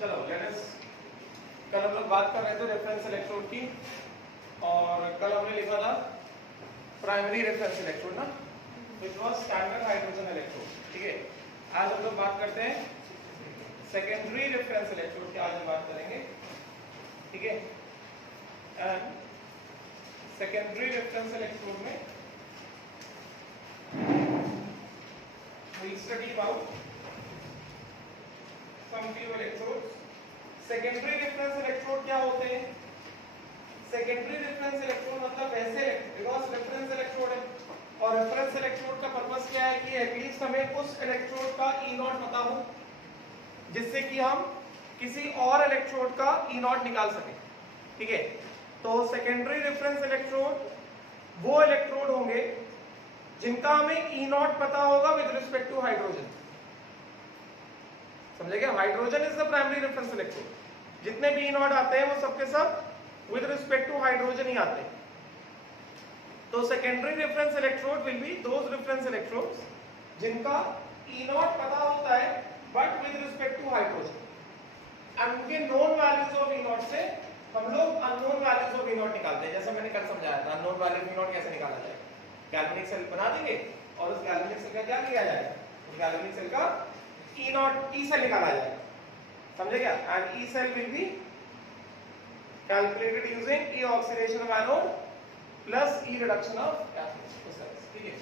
चलो let us, कल हम लोग बात कर रहे थे रेफरेंस इलेक्ट्रोड की, और कल हमने लिखा था प्राइमरी रेफरेंस इलेक्ट्रोड ना, which was standard hydrogen electrode. ठीक है, आज हम लोग बात करते हैं सेकेंडरी रेफरेंस इलेक्ट्रोड की, आज हम बात करेंगे। ठीक है, एंड सेकेंडरी रेफरेंस इलेक्ट्रोड में we'll study about some few electrodes. Secondary reference electrode क्या होते हैं? सेकेंडरी रेफरेंस इलेक्ट्रोड मतलब ऐसे, बिकॉज रेफरेंस इलेक्ट्रोड है, और रेफरेंस इलेक्ट्रोड का पर्पस क्या है कि एटलीस्ट हमें उस इलेक्ट्रोड का ई नॉट पता हो, जिससे कि हम किसी और इलेक्ट्रोड का ई नॉट निकाल सकें। ठीक है, तो सेकेंडरी रेफरेंस इलेक्ट्रोड वो इलेक्ट्रोड होंगे जिनका हमें ई नॉट पता होगा विद रिस्पेक्ट टू हाइड्रोजन। समझे क्या? Hydrogen is the primary reference electrode, जितने भी ई नॉट आते हैं वो सबके सब विद रिस्पेक्ट टू हाइड्रोजन ही आते हैं। तो secondary reference electrode will be those reference electrodes जिनका ई नॉट पता होता है but with respect to hydrogen, and उनके known values of E naught से हम लोग unknown values of E naught निकालते हैं। जैसा मैंने कल समझाया था, unknown value of E not कैसे निकाला जाए। गैल्वेनिक सेल बना देंगे और उस गैल्वेनिक सेल का क्या लिया जाएगा, उस गैल्वेनिक सेल का ई नॉट, ई सेल निकाला जाएगा। समझे क्या? And E cell will be calculated using E oxidation of anode plus E reduction of cathode. ठीक है,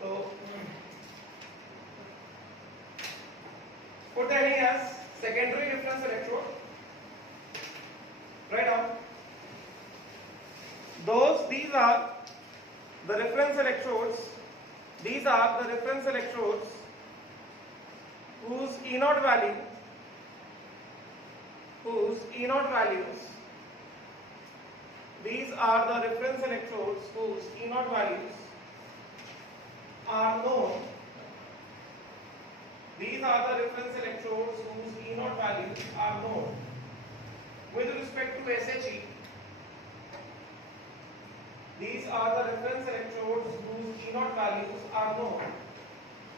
तो put any as secondary reference electrode, write down these are the reference electrodes, these are the reference electrodes whose E naught values these are the reference electrodes whose E naught values are known. These are the reference electrodes whose E naught values are known with respect to SHE. These are the reference electrodes whose E naught values are known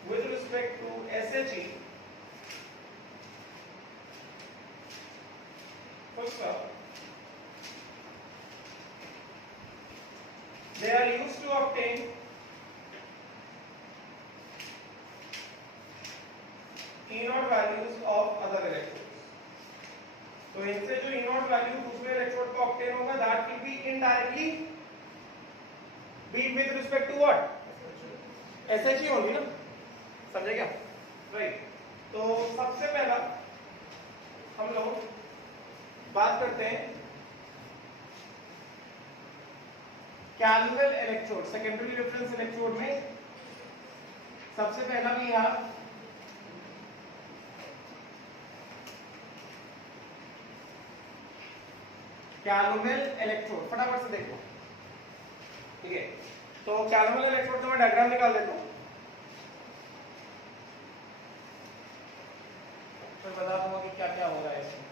with respect to SHE. First up, they are used to obtain E naught values of other electrodes. तो इनसे जो E naught value दूसरे electrode का obtain होगा, that will be indirectly be with respect to what? SHE होगी ना, समझे क्या? राइट, तो सबसे पहला हम लोग बात करते हैं कैलुअल इलेक्ट्रोड। सेकेंडरी रेफरेंस इलेक्ट्रोड में सबसे पहला भी यहाँ कैलुअल इलेक्ट्रोड, फटाफट से देखो। ठीक है, तो कैलुअल इलेक्ट्रोड का मैं डायग्राम निकाल देता हूं, फिर बता दूंगा कि क्या क्या हो रहा है इसमें।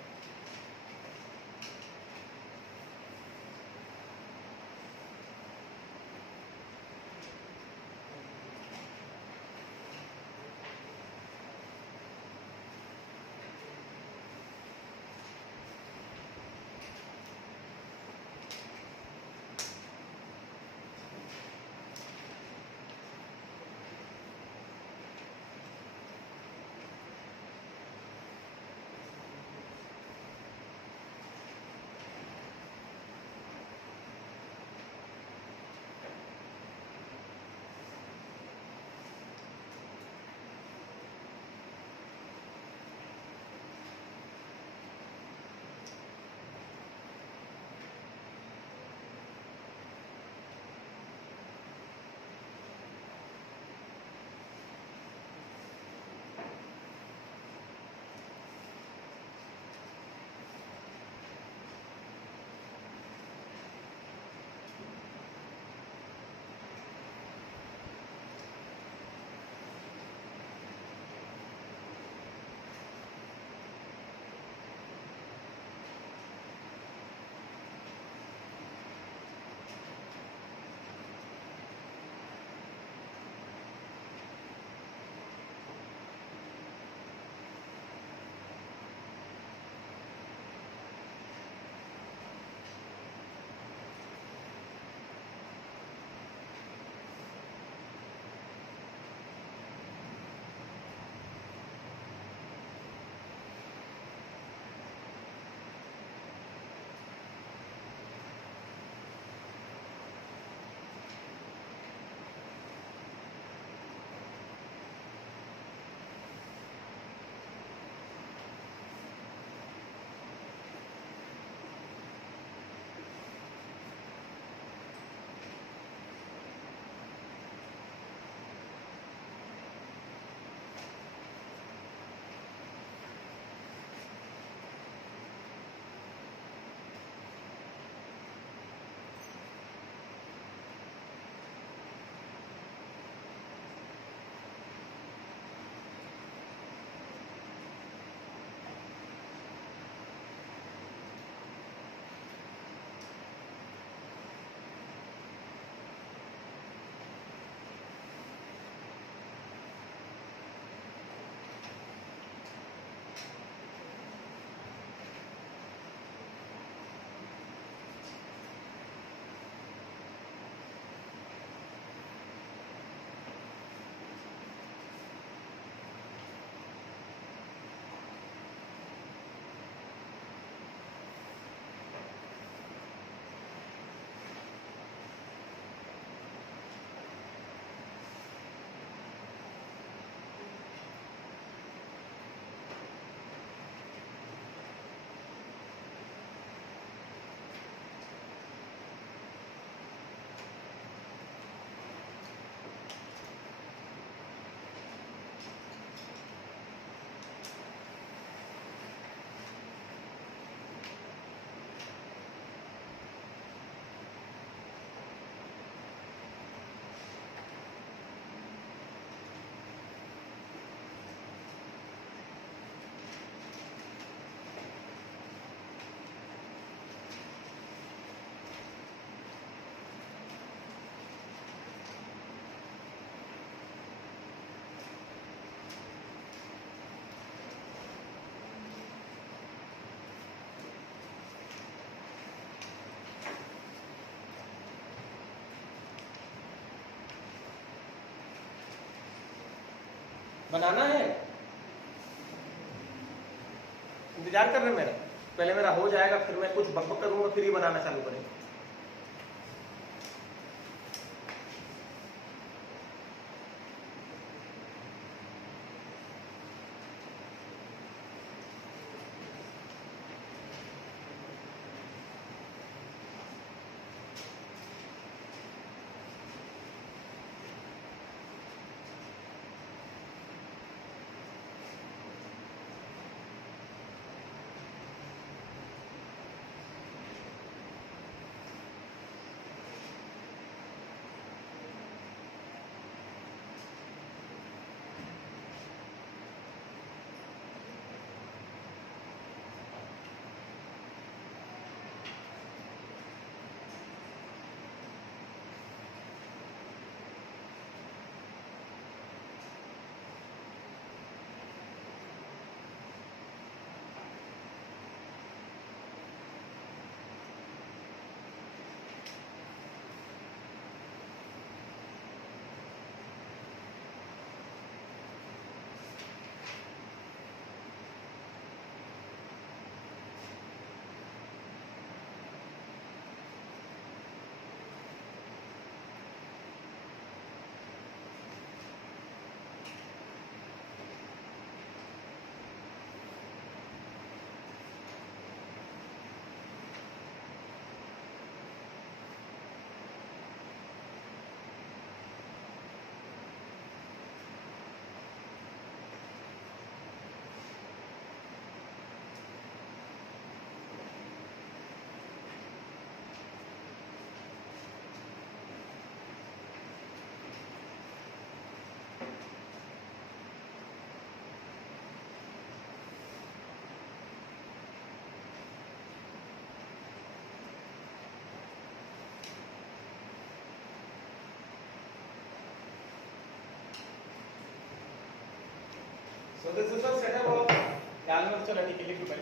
बनाना है, इंतजार कर रहे हैं मेरा, पहले मेरा हो जाएगा फिर मैं कुछ बकबक करूंगा फिर ही बनाना चालू करेंगे। So this is a setup of Galvin equilibrium.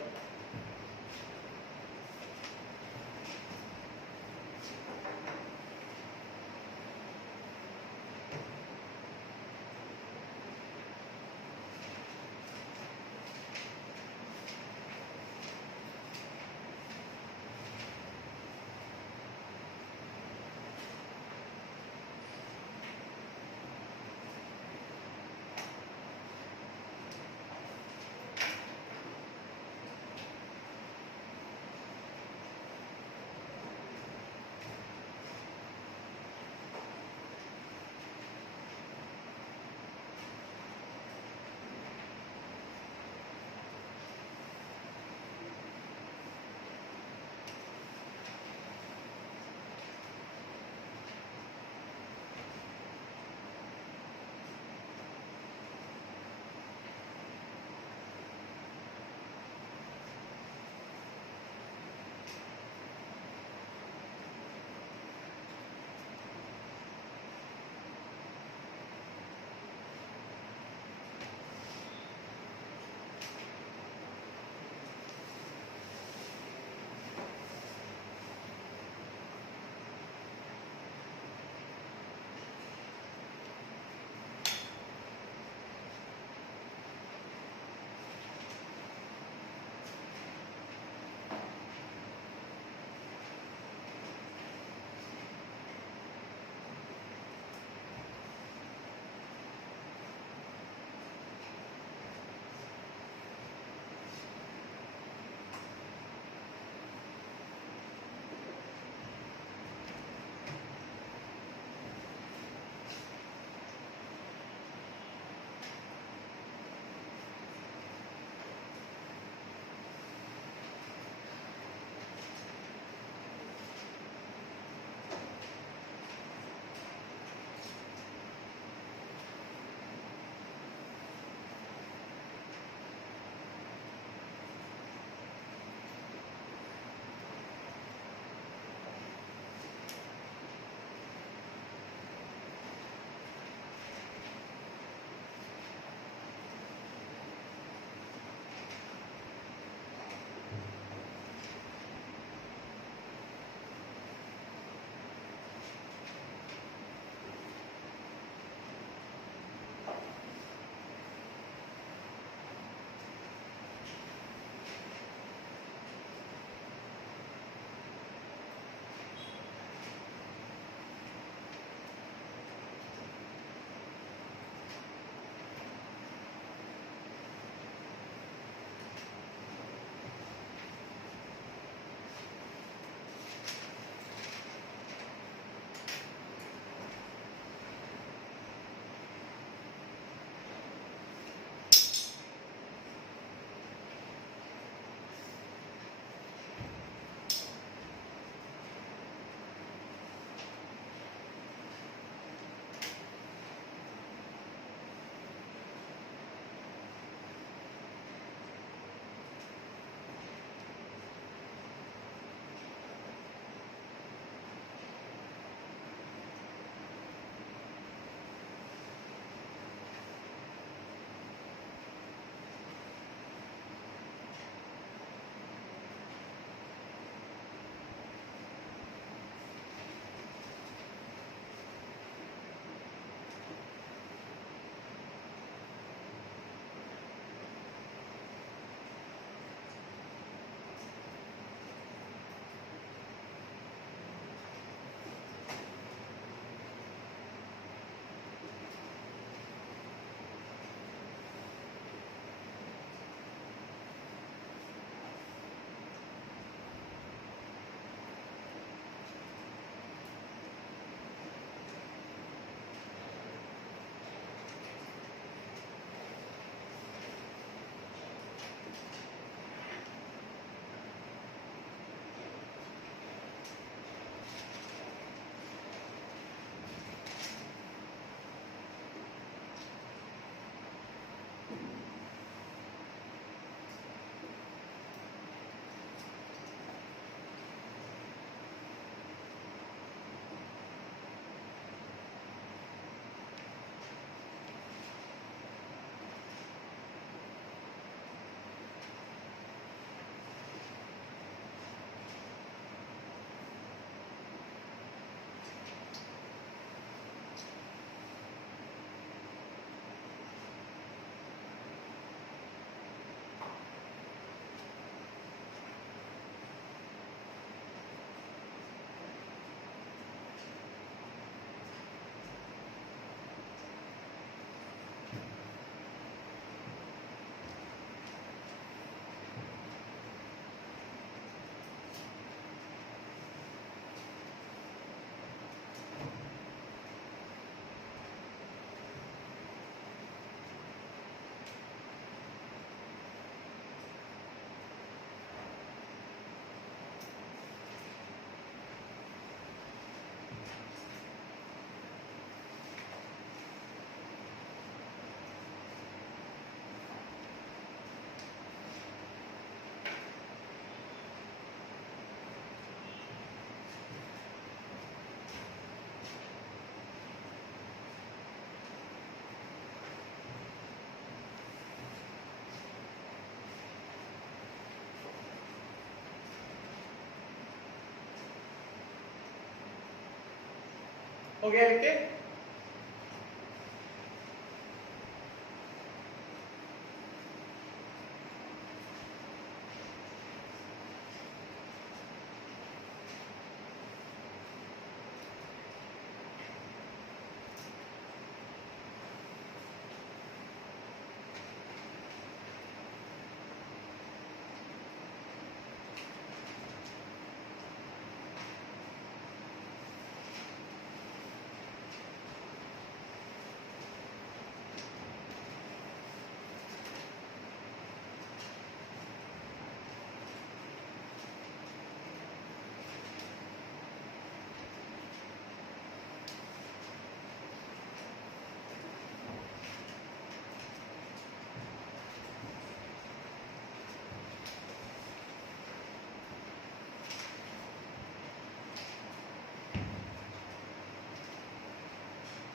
हो गया लिख के?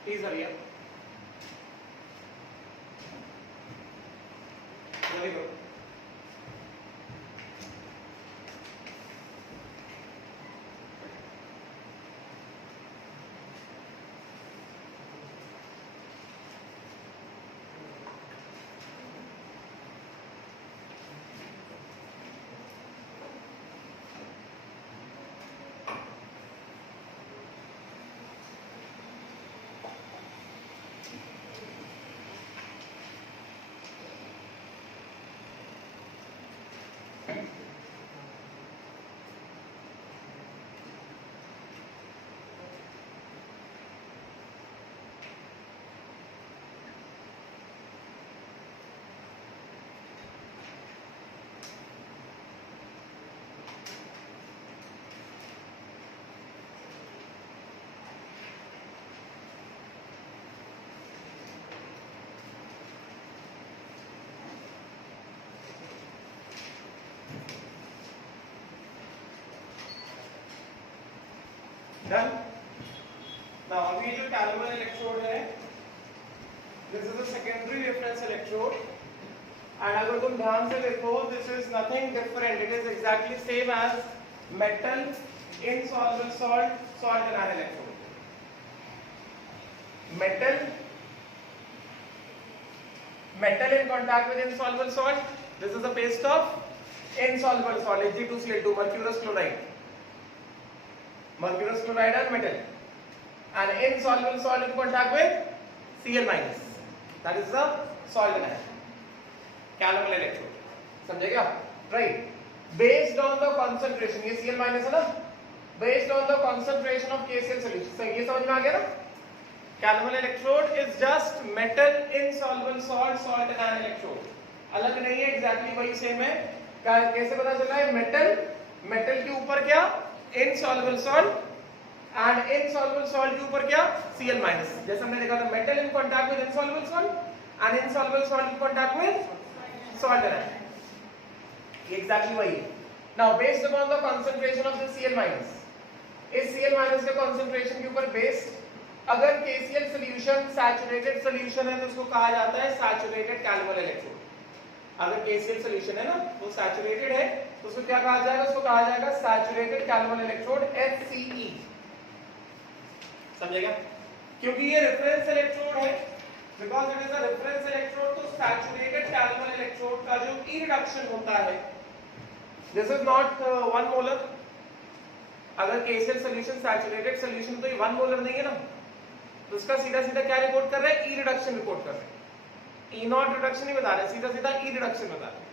Please hurry up. Very good. Done. Now अभी जो कैलमर इलेक्ट्रोड है, this is a secondary reference electrode, and अगर तुम ध्यान से देखो, this is nothing different. It is exactly same as metal insoluble salt, salt and iron electrode. Metal in contact with insoluble salt. This is a paste of insoluble salt, Hg2Cl2, mercurous chloride. Mercurous chloride and metal, and insoluble salt in contact with Cl minus. That is the salt ion. Calomel electrode. समझे क्या? Right. Based on the concentration, ये Cl minus है ना? Based on the concentration of KCl solution. ये समझ में आ गया ना? Calomel electrode is just metal insoluble salt, salt and ion electrode. अलग नहीं है, exactly वही same है. कैसे पता चल रहा है? metal के ऊपर क्या? insoluble salt, and insoluble salt के ऊपर क्या? Cl minus. जैसे हमने देखा था, metal in contact with insoluble salt and insoluble salt in contact with salt and ion. ये exactly वही है. Now based upon the concentration of the Cl minus, इस Cl minus के concentration के ऊपर based, अगर KCl solution saturated solution है तो उसको कहा जाता है saturated calomel electrode. अगर KCl solution है ना, वो saturated है, तो उसको क्या कहा जाएगा? उसको कहा जाएगा saturated calomel electrode, SCE. समझेगा? क्योंकि ये reference electrode है, because it is a reference electrode, तो saturated calomel electrode का जो E reduction होता है, this is not 1 molar. अगर KCl solution saturated solution तो ये 1 molar नहीं है ना, तो उसका सीधा सीधा क्या रिपोर्ट कर रहे हैं? E reduction रिपोर्ट कर रहे हैं. E नॉट रिडक्शन नहीं बता रहे, सीधा सीधा E रिडक्शन बता रहे.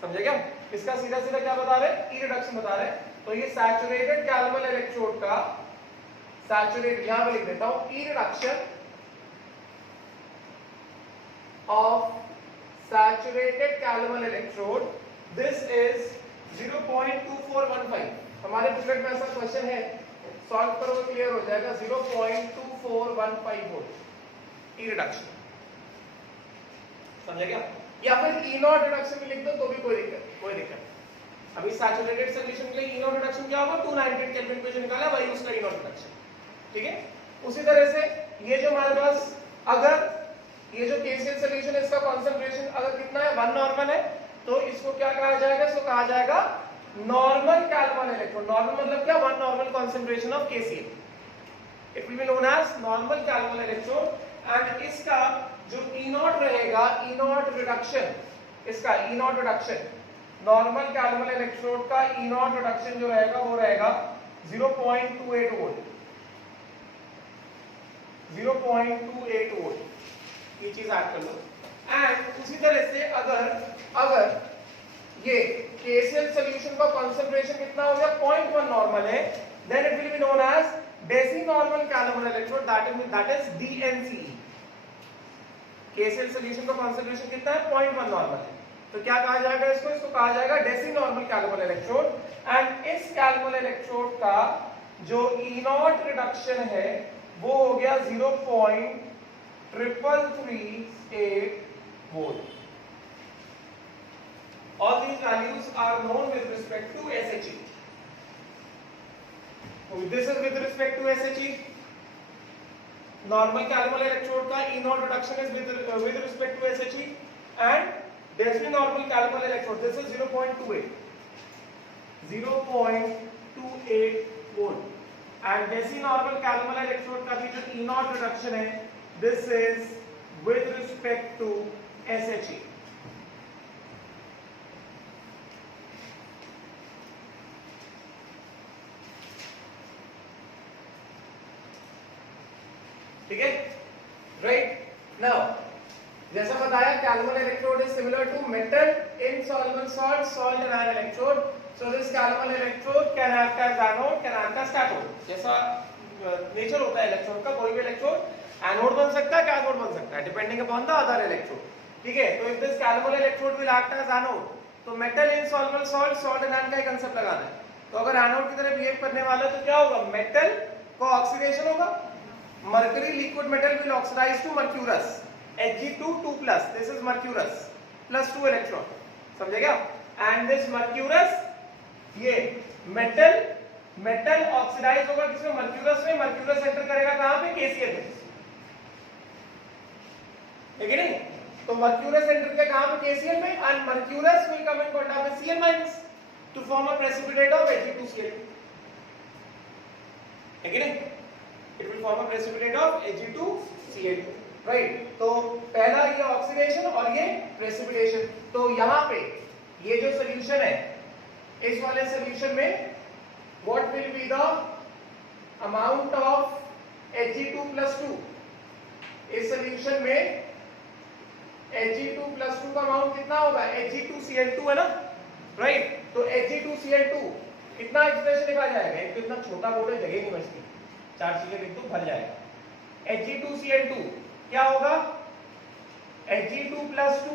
समझे क्या? इसका सीधा सीधा क्या बता रहे हैं? E रिडक्शन बता रहे हैं. तो ये सैचुरेटेड कैलमल इलेक्ट्रोड का सैचुरेटेड, यहां पे लिख देता हूं, E reduction of saturated calomel electrode, this is 0.2415. हमारे बुकलेट में ऐसा क्वेश्चन है, सॉल्व करो क्लियर हो जाएगा. 0.2415 वोल्ट E रिडक्शन. समझे क्या? या फिर E नॉट रिडक्शन में लिख दो तो भी कोई दिक्कत. अभी सैचुरेटेड सॉल्यूशन के लिए E नॉट रिडक्शन क्या होगा? 298 केल्विन पे जो निकाला वही उसका E नॉट रिडक्शन. ठीक है? उसी तरह से ये जो हमारे पास, अगर ये जो KCl सॉल्यूशन है, इसका कंसंट्रेशन अगर कितना है? 1 नॉर्मल है, तो इसको क्या कहा जाएगा? इसको कहा जाएगा नॉर्मल कैलमल इलेक्ट्रोड. नॉर्मल मतलब क्या? 1 normal concentration of KCl. It will be known as normal calomel electrode and इसका जो ई नॉट रहेगा, ई नॉट रिडक्शन, इसका E naught reduction, normal calomel electrode का ई नॉट रिडक्शन जो रहेगा वो रहेगा 0.28 वोल्ट, 0.28 वोल्ट, ये चीज ऐड कर लो। एंड उसी तरह से अगर ये KCl सॉल्यूशन का कंसंट्रेशन कितना हो गया 0.1 नॉर्मल है, then it will be known as deci normal calomel electrode, that is DNCE। KCl solution का कंसंट्रेशन कितना है 0.1 नॉर्मल है, तो क्या कहा जाएगा इसको कहा जाएगा deci normal calomel electrode. And इस कैल्कुलर इलेक्ट्रोड का जो ई नॉट रिडक्शन है वो हो गया 0.3338 volt. All these values are known with respect to SHE. This is with respect to SHE. Normal calomel electrode का E naught reduction is with respect to SHE and deci normal calomel electrode this is 0.28 volt and deci normal calomel electrode का भी जो E naught reduction है this is with respect to SHE. ठीक है, right. Now जैसा बताया calomel electrode is similar to metal in soluble salt, salt in ion electrode, so this calomel electrode can act as anode, can act as cathode. जैसा nature होता है electron का, कोई भी इलेक्ट्रोड एनोड बन सकता है, कैथोड बन सकता है, depending upon the other electrode. ठीक है, तो if this calomel electrode will act as anode, तो metal in soluble salt, salt in ion का ही कंसेप्ट लगाना है। तो अगर एनोड की तरह बिहेव करने वाला तो क्या होगा, मेटल को ऑक्सीडेशन होगा, mercury liquid metal will oxidize to mercurous, Hg2 2+, this is mercurous plus 2 electron, समझे क्या? and this mercurous, ये metal oxidize होगा किसमें, mercurous में, mercurous enter करेगा कहाँ पे, KCl में, है कि नहीं? तो mercurous enter के कहाँ पे, KCl में, and mercurous will come in contact with Cl- to form a precipitate of Hg2Cl2, है कि नहीं? It will form a precipitate of Hg2Cl2, right? तो पहला ये ऑक्सीडेशन और ये प्रेसिपिटेशन। तो यहाँ पे ये जो सोल्यूशन है, इस वाले सोल्यूशन में what will be the amount of Hg2+2? इस सोल्यूशन में Hg2+2 का अमाउंट कितना होगा, Hg2Cl2 है ना, राइट? तो Hg2Cl2 कितना एक्सप्रेशन लिखा जाएगा, एक तो इतना छोटा बोर्ड है, जगह नहीं बचती, चार चीजें लिख दो भर जाएगा। Hg2Cl2 क्या होगा, Hg2+2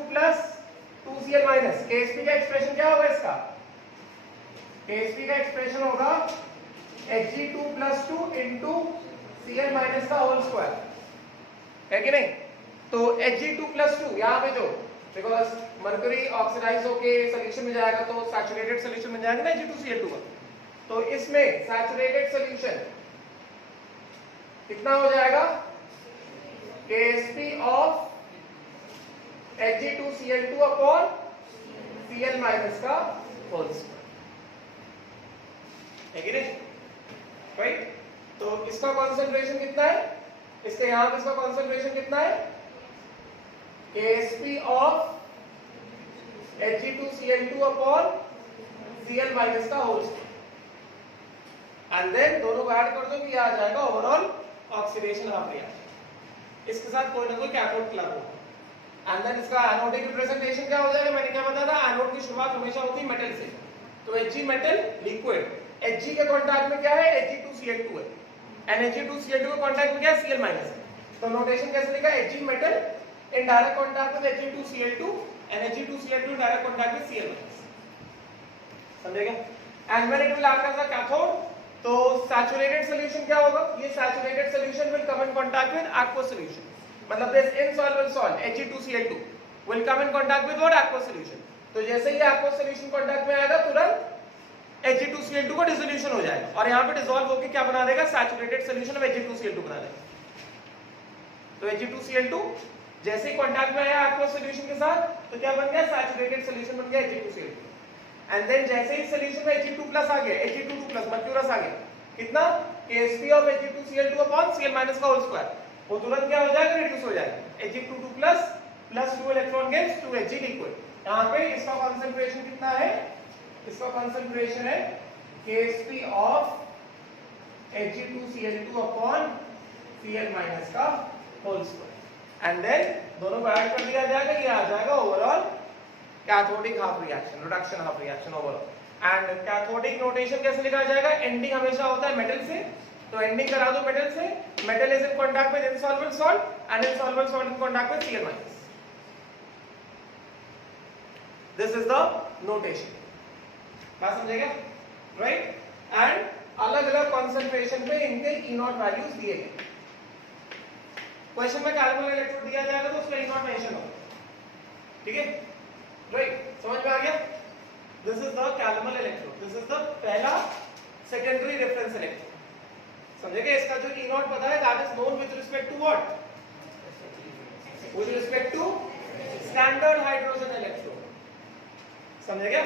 2Cl-, KSP का एक्सप्रेशन क्या होगा इसका, KSP का एक्सप्रेशन होगा Hg2+2 into Cl- का होल स्क्वायर, है कि नहीं? तो Hg2+2 यहाँ पे जो, बिकॉज मरकरी ऑक्सीडाइज होके सोल्यूशन में जाएगा तो सैचुरेटेड सोल्यूशन में जाएगा ना Hg2Cl2 का, तो इसमें सैचुरेटेड सोल्यूशन कितना हो जाएगा, KSP of Hg2Cl2 upon Cl- का होल स्क्वायर, है कि नहीं, राइट? तो इसका कंसंट्रेशन कितना है, इसके यहां पे इसका कंसंट्रेशन कितना है, KSP of Hg2Cl2 upon Cl- का होल स्क्वायर, एंड देन दोनों को ऐड कर दो कि आ जाएगा ओवरऑल ऑक्सीडेशन हाफ रिएक्शन। इसके साथ कोई ना कोई कैथोड क्लब होगा, एंड देन इसका एनोडिक रिप्रेजेंटेशन क्या हो जाएगा, मैंने क्या बताया था, एनोड की शुरुआत हमेशा होती है मेटल से, तो Hg मेटल लिक्विड, Hg के कांटेक्ट में क्या है, Hg2Cl2 है, एंड Hg2Cl2 के कांटेक्ट में क्या है, Cl- है। तो नोटेशन कैसे लिखा, Hg metal in direct contact with Hg2Cl2 and Hg2Cl2 in direct contact with Cl-, समझेगा? And when it will act as a cathode, तो सैचुरेटेड सॉल्यूशन क्या होगा, ये saturated solution will come in contact with aqueous solution, मतलब this insoluble salt Hg2Cl2 will come in contact with what, aqueous solution। तो जैसे ही aqueous solution contact में आएगा तुरंत Hg2Cl2 का डिसोल्यूशन हो जाएगा और यहाँ पे डिसॉल्व होकर क्या बना देगा, सैचुरेटेड सॉल्यूशन में Hg2Cl2 बना देगा। तो Hg2Cl2 जैसे ही कांटेक्ट में आया aqueous सॉल्यूशन के साथ तो क्या बन गया, सैचुरेटेड सॉल्यूशन बन गया Hg2Cl2, एंड देन जैसे ही सॉल्यूशन में Hg2+ आ गया, Hg2+ मर्क्यूरस आ गया, कितना Ksp of Hg2Cl2 upon Cl minus का होल स्क्वायर, वो तुरंत क्या हो जाएगा, रिड्यूस हो जाएगा, Hg22 plus 2 electron gives 2 Hg liquid. यहाँ पे इसका कंसंट्रेशन कितना है, इसका कंसंट्रेशन है Ksp of Hg2Cl2 upon Cl minus का होल स्क्वायर, एंड देन दोनों को ऐड कर दिया जाएगा, ये आ जाएगा overall cathodic half reaction, reduction half reaction overall. And cathodic notation कैसे लिखा जाएगा, एंडिंग हमेशा होता है मेटल से, तो एंडिंग करा दो मेटल से, metal is in contact with insolvent salt and insolvent salt in contact with Cl minus। This is the notation, बात समझेगा, राइट। एंड अलग अलग कंसंट्रेशन पे इनके E0 वैल्यूज दिए गए, क्वेश्चन में कार्बन इलेक्ट्रोड दिया जाएगा तो उसका E0 मेंशन होगा, ठीक है, राइट, समझ में आ गया। This is the calomel electrode, this is the पहला सेकेंडरी रेफरेंस इलेक्ट्रोड, समझेगा। इसका जो E0 पता है, that is known with respect to what, with respect to standard hydrogen electrode, समझेगा,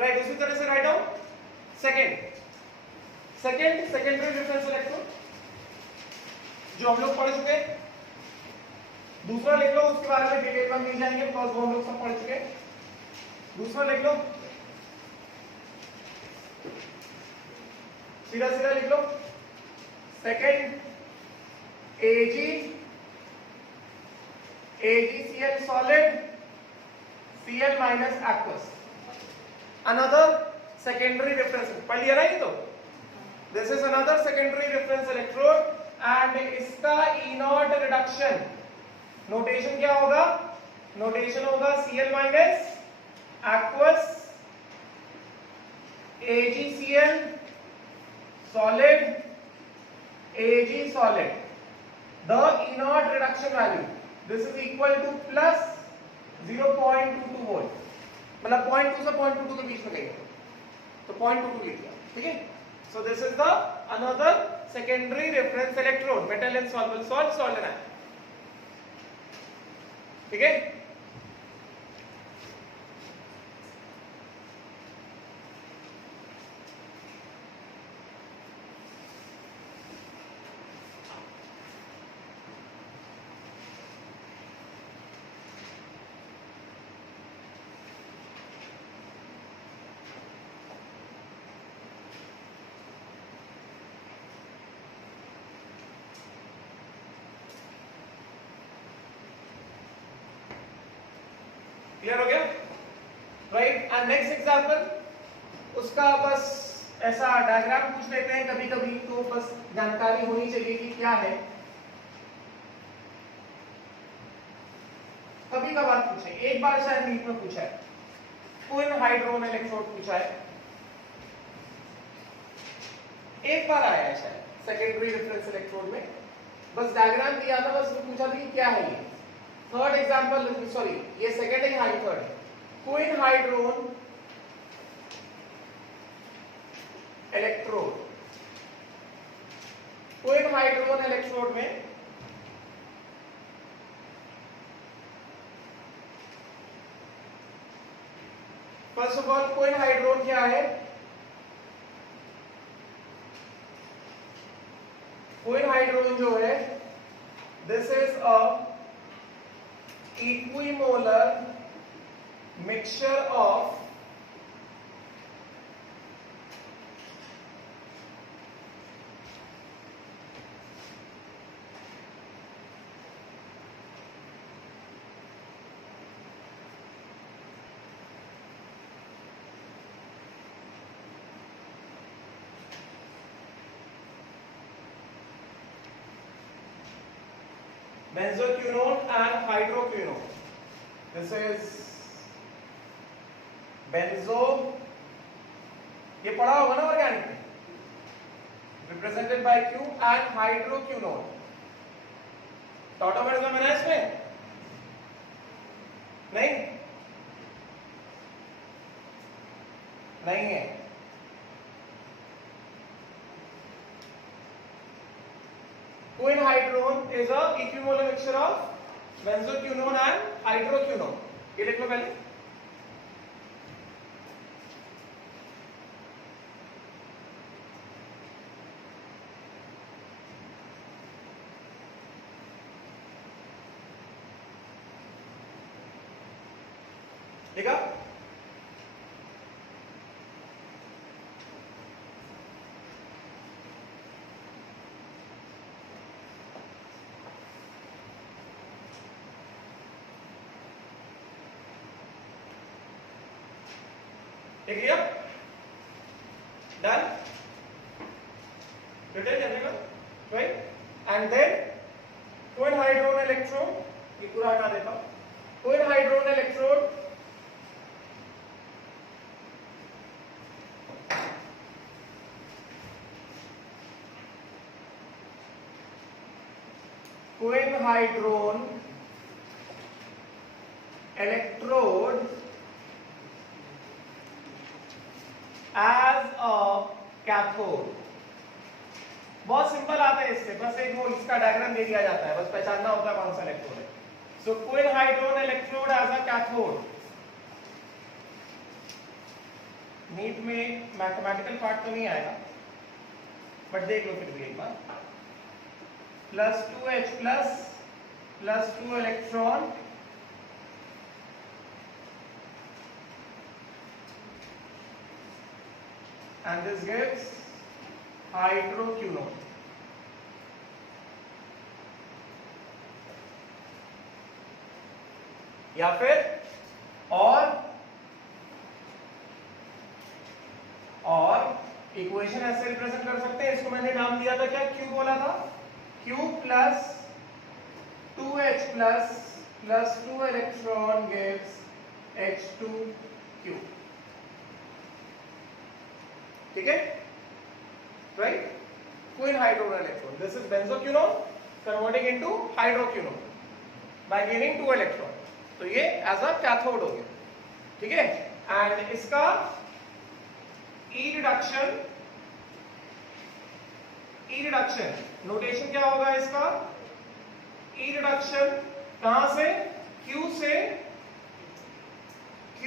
राइट। उसी तरह से write down secondary reference electrode जो हम लोग पढ़ चुके हैं, दूसरा लिख लो, उसके बारे में डिटेल में मिल जाएंगे बिकॉज़ वो हम लोग सब पढ़ चुके हैं। दूसरा लिख लो, सीधा सीधा लिख लो, second AgCl solid Cl minus aqueous, another secondary reference, पढ़ लिया ना ये तो, this is another secondary reference electrode and इसका E0 reduction नोटेशन क्या होगा, नोटेशन होगा Cl minus aqueous AgCl solid Ag solid, the E0 reduction value this is equal to plus 0.22 volt, मतलब 0.2 से 0.22 के बीच में कहीं तो 0.22 लिख दिया, ठीक है। So this is the another secondary reference electrode, metal insoluble salt, salt and ion, ठीक है। क्लियर हो गया, राइट। एंड नेक्स्ट एग्जांपल, उसका बस ऐसा डायग्राम पूछ लेते हैं कभी कभी, तो बस जानकारी होनी चाहिए कि क्या है, कभी कभार पूछे, एक बार शायद नीट में पूछा है, ट्विन हाइड्रोन इलेक्ट्रोड पूछा है, एक बार आया है शायद सेकेंडरी रेफरेंस इलेक्ट्रोड में, बस डायग्राम दिया था, बस पूछा था कि क्या है ये। थर्ड एग्जांपल, सॉरी ये सेकंड है, हाई थर्ड है, क्वीन हाइड्रोन इलेक्ट्रोड, क्वीन हाइड्रोन इलेक्ट्रोड में फर्स्ट ऑफ ऑल क्वीन हाइड्रोन क्या है, क्वीन हाइड्रोन जो है this is a equimolar mixture of benzoquinone and hydroquinone. This is benzo, ये पढ़ा होगा ना ऑर्गेनिक में, represented by Q, and hydroquinone, टॉटोमेर का मैंने इसमें नहीं है, Quin hydrone is a equimolar mixture of benzoquinone and hydroquinone, ये लिख लो पहले। ठीक है? ठीक है? Done? Written everyone? Right? And then twin hydrogen electrode, ये पूरा हटा देता हूं. Twin hydrogen electrode as a cathode. बहुत सिंपल आता है इससे, बस एक वो इसका डायग्राम दे दिया जाता है, बस पहचानना होता है कौन सा इलेक्ट्रोड है. So quin hydrogen electrode as a cathode. NEET में मैथमेटिकल पार्ट तो नहीं आएगा, बट देख लो फिर भी एक बार. +2H +2 electron and this gives hydroquinone. या फिर और इक्वेशन ऐसे रिप्रेजेंट कर सकते हैं, इसको मैंने नाम दिया था क्या, Q बोला था. Q plus 2H plus 2 electron gives H2Q. ठीक है? Right? Twin hydrogen electron. This is benzoquinone converting into hydroquinone by giving 2 electron. तो ये as a cathode हो गया. ठीक है? And इसका E reduction नोटेशन क्या होगा इसका? E reduction कहां से? Q से Q,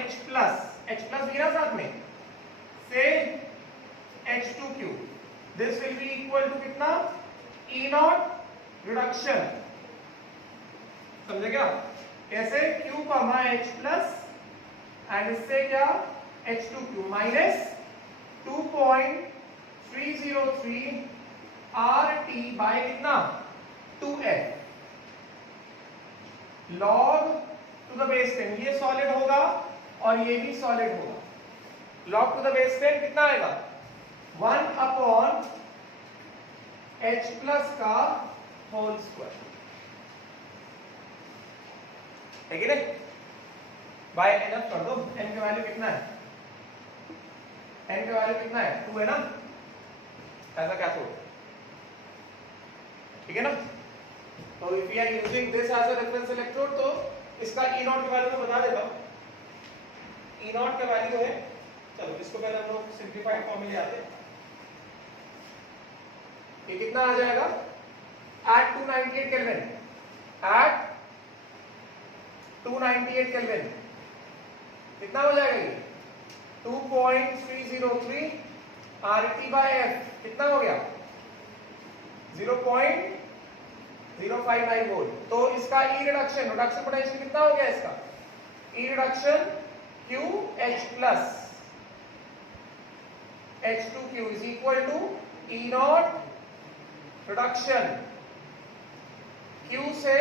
H plus भी ना साथ में, से H2Q. This will be equal to कितना? E0 reduction. समझे क्या? कैसे? Q, H plus एंड इससे क्या? H2Q माइनस 2.303 RT बाय कितना? 2F log to the base 10. ये सॉलिड होगा और ये भी सॉलिड होगा. log टू द बेस 10 कितना आएगा? 1 अपॉन H प्लस का होल स्क्वायर. है कि नहीं? बाय एनफ कर दो. n का वैल्यू कितना है? n का वैल्यू कितना है? 2 है ना, ऐसा कैथोड. ठीक है ना? तो if we are using this as a reference electrode, तो इसका E0 का वैल्यू मैं बता देता हूं. E0 का वैल्यू है, चलो इसको पहले हम लोग सिंपलीफाइड फॉर्म में ले आते हैं. ये कितना आ जाएगा? एट 298 केल्विन, एट 298 केल्विन कितना हो जाएगा ये? 2.303 RT by F कितना हो गया? 0.059 वोल्ट. तो इसका E रिडक्शन पोटेंशियल कितना हो गया इसका? E reduction QH plus H2Q is equal to E0 reduction Q से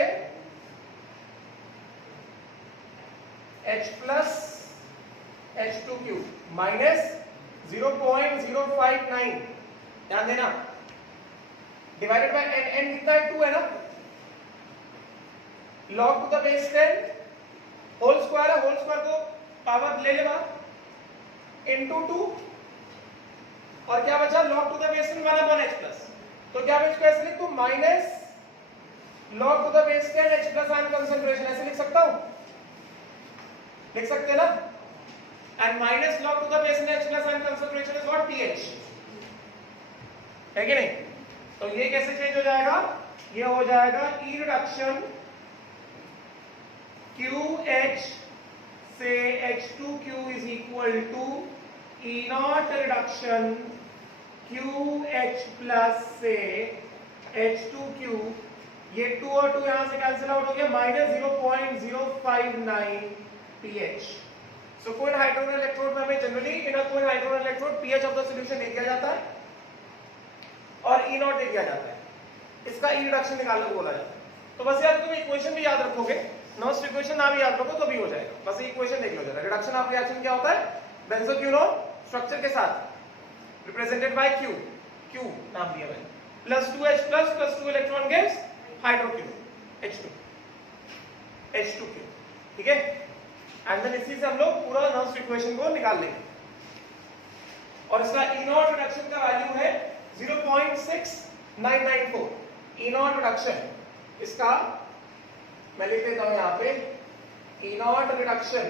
H plus H2Q माइनस 0.059. ध्यान देना, डिवाइडेड बाय n कितना है? 2 है ना. log to the base 10 whole square है, होल स्क्वायर को पावर ले लेगा इनटू 2 और क्या बचा? log to the base 10 1 upon H plus. तो क्या मैं इसको ऐसे लिख दूं? Minus log to the base 10 H plus ion concentration. ऐसे लिख सकता हूं? लिख सकते हैं ना? And minus log to the base 10 H plus ion concentration is what? pH. है कि नहीं? तो ये कैसे चेंज हो जाएगा? ये हो जाएगा E रिडक्शन QH से H2Q is equal to E0 reduction QH plus से H2Q ये 2 और 2 यहां से कैंसिल आउट हो गया, -0.059 pH। So quin hydrogen electrode में हमें generally in a quin hydrogen electrode pH of the solution दे दिया जाता है और E नॉट दे दिया जाता है, इसका ई रिडक्शन निकालने को बोला जाता है। तो बस यार तुम इक्वेशन भी याद रखोगे, नॉस्ट इक्वेशन ना भी याद रखो तो भी हो जाएगा, बस ये इक्वेशन देख लो जरा। रिडक्शन ऑफ रिएक्शन क्या होता है, बेंजोक्विनोन स्ट्रक्चर के साथ रिप्रेजेंटेड बाय Q, Q नाम दिया मैंने, +2H +2 electron gives hydroquinone H2Q, ठीक है। एंड देन इसी से हम लोग पूरा नॉस्ट इक्वेशन को निकाल लेंगे और इसका E नॉट रिडक्शन का वैल्यू है 0.6994। E नॉट रिडक्शन इसका मैं लिख देता हूं यहां पे, E not reduction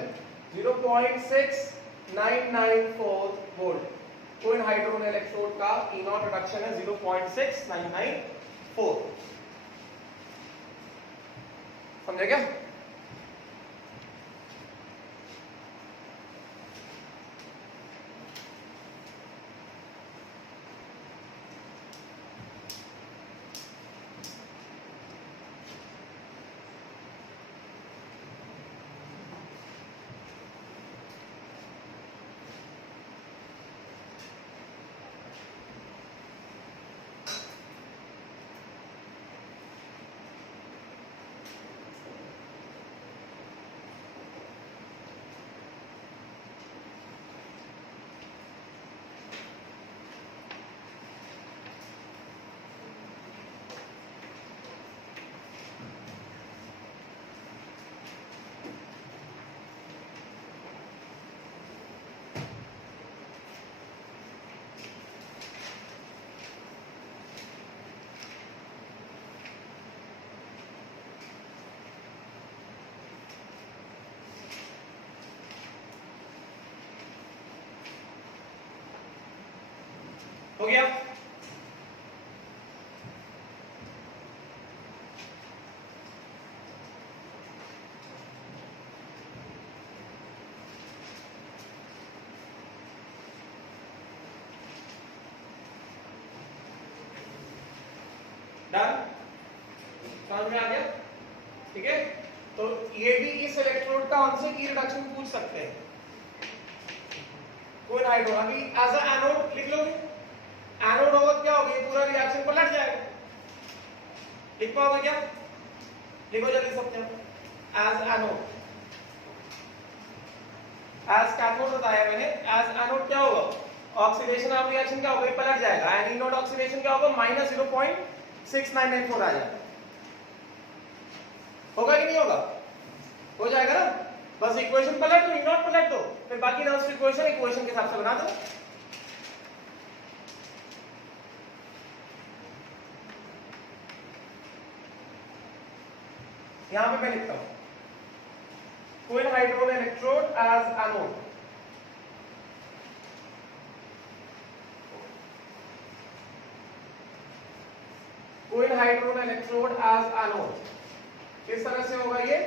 0.6994 volt. Coin hydrogen electrode का E नॉट रिडक्शन है 0.6994। समझे क्या? हो गया? डन? समझ में आ गया? ठीक है, तो ये भी इस इलेक्ट्रोड का हमसे ई रिडक्शन पूछ सकते हैं। कोई हाइड्रो अभी एज अ एनोड लिख लोगे, एनोड होगा क्या होगा, ये पूरा रिएक्शन पलट जाएगा। लिख पाओगे क्या? लिखो जल्दी सब जन। एज एनोड, एज कैथोड बताया मैंने, एज एनोड क्या होगा, ऑक्सीडेशन ऑफ रिएक्शन क्या होगा, ये पलट जाएगा। एंड ई नॉट ऑक्सीडेशन क्या होगा, -0.6994 आ जाएगा। होगा कि नहीं होगा? हो जाएगा ना। बस इक्वेशन पलट दो, ई नॉट पलट दो, फिर बाकी ना इक्वेशन के हिसाब से बना दो। यहां पे मैं लिखता हूं quin hydrogen electrode as anode, quin hydrogen electrode as anode. किस तरह से होगा ये,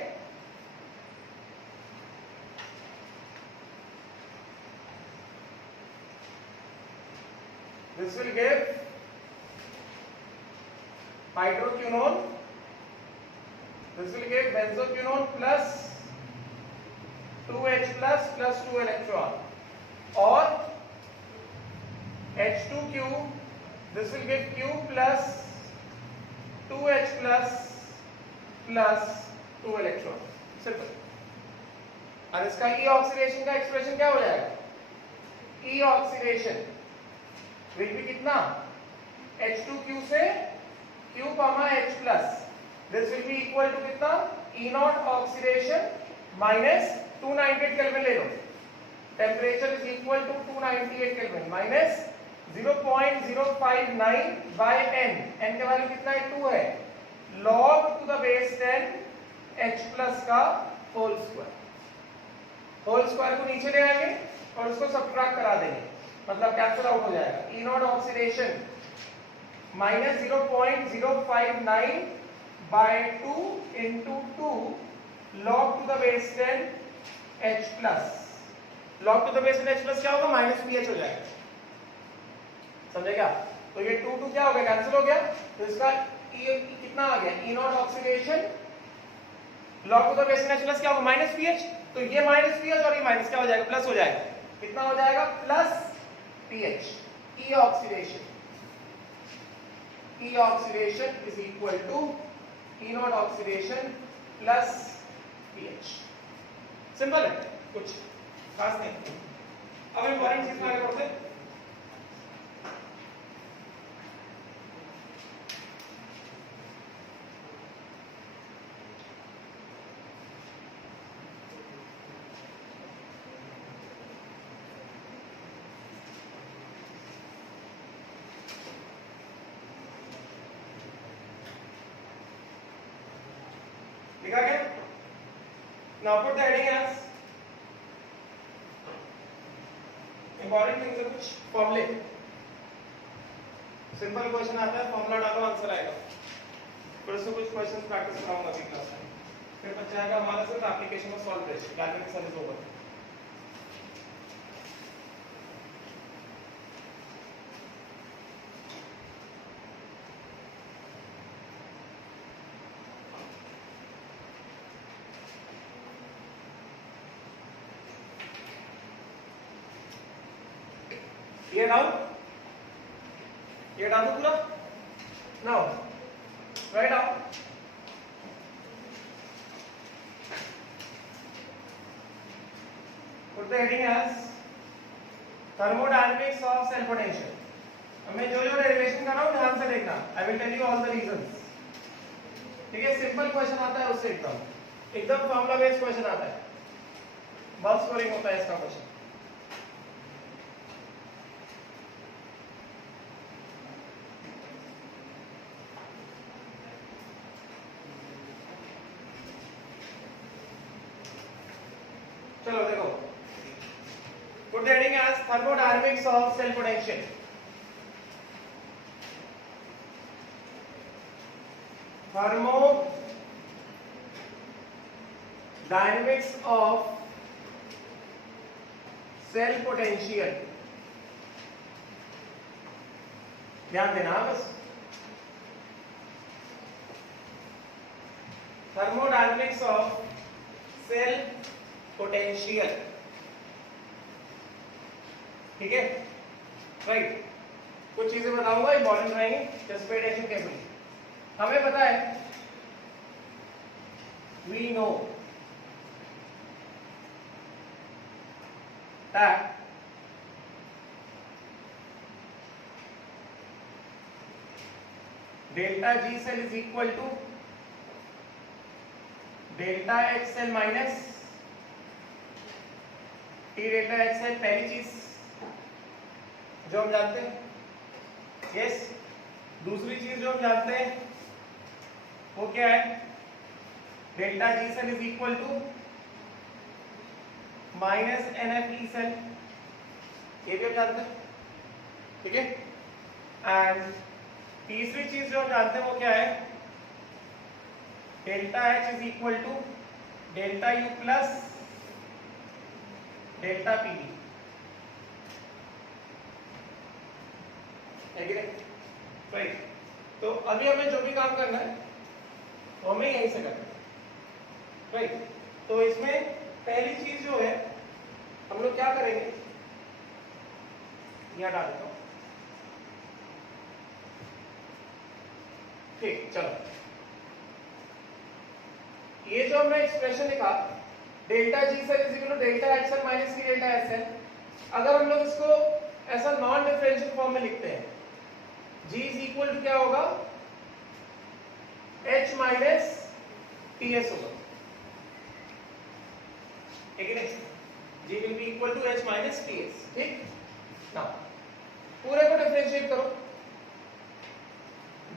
this will give hydroquinone, this will give benzoquinone plus 2H plus 2 electron, or H2Q, this will give Q plus 2H plus 2 electron। Simple. और इसका ई oxidation का expression क्या हो जाएगा, ई ऑक्सीडेशन विल बी कितना, H2Q से Q, H plus, this will be equal to कितना, E not oxidation minus 298 kelvin ले लो, temperature is equal to 298 kelvin minus 0.059 by n, n का वैल्यू कितना है, 2 है, log to the base 10 H plus का होल स्क्वायर। होल स्क्वायर को नीचे ले आएंगे और उसको सब्ट्रैक्ट करा देंगे, मतलब कैंसिल आउट हो जाएगा। E not oxidation minus 0.059 by 2 into 2 log to the base 10 H plus, log to the base 10 H plus क्या होगा, माइनस pH हो जाएगा। समझे क्या? तो ये 2 क्या हो गया, कैंसिल हो गया, तो इसका कितना आ गया E not oxidation log to the base N plus क्या होगा माइनस पीएच, तो ये माइनस पीएच और ये माइनस क्या हो जाएगा प्लस हो जाएगा, कितना हो जाएगा plus pH, E oxidation is equal to E not oxidation plus pH. Simple है, कुछ खास नहीं। अब इंपॉर्टेंट चीज में आगे बढ़ते हैं। लिखा क्या? Now put the heading as important things है कुछ फॉर्मूले। सिंपल क्वेश्चन आता है, फॉर्मूला डालो आंसर आएगा। फिर से कुछ क्वेश्चन प्रैक्टिस कराऊंगा अभी क्लास में, फिर बच्चा आएगा हमारा सिर्फ एप्लीकेशन में सॉल्व करें, कैलकुलेट सर्विस ओवर। ये डाउन, ये डाउन पूरा। Now write down put the heading as thermodynamics of cell potential। मैं जो डेरिवेशन कर रहा हूँ ध्यान से देखना, I will tell you all the reasons. ठीक है, सिंपल क्वेश्चन आता है उससे एकदम फॉर्मूला बेस्ड क्वेश्चन आता है, बहुत स्कोरिंग होता है इसका क्वेश्चन। चलो देखो, put the heading as thermodynamics of cell potential। thermodynamics of cell potential, ध्यान देना बस। thermodynamics of cell पोटेंशियल, ठीक है राइट। कुछ चीजें बताऊंगा इंपॉर्टेंट रहेंगी, जस्ट पे अटेंशन केयरफुली। हमें पता है, we know that delta G cell is equal to delta H cell minus T delta H cell. पहली चीज जो हम जानते हैं, यस। दूसरी चीज जो हम जानते हैं वो क्या है, delta G cell is equal to minus N F E cell, ये भी हम जानते हैं, ठीक है। एंड तीसरी चीज जो हम जानते हैं वो क्या है, delta H is equal to delta U plus delta PV, right. तो अभी हमें जो भी काम करना है वो हमें यहीं से करना है, राइट। तो इसमें पहली चीज जो है हम लोग क्या करेंगे, यहां डाल देता हूं, ठीक। चलो, ये जो हमने एक्सप्रेशन लिखा delta G cell is equal to delta H cell minus T delta H cell, अगर हम लोग इसको ऐसा नॉन डिफरेंशियल फॉर्म में लिखते हैं, जी इज इक्वल टू क्या होगा, एच माइनस टी एस होगा, ठीक है नहीं, G will be equal to H minus T S, ठीक। नाउ पूरे को डिफरेंशिएट करो,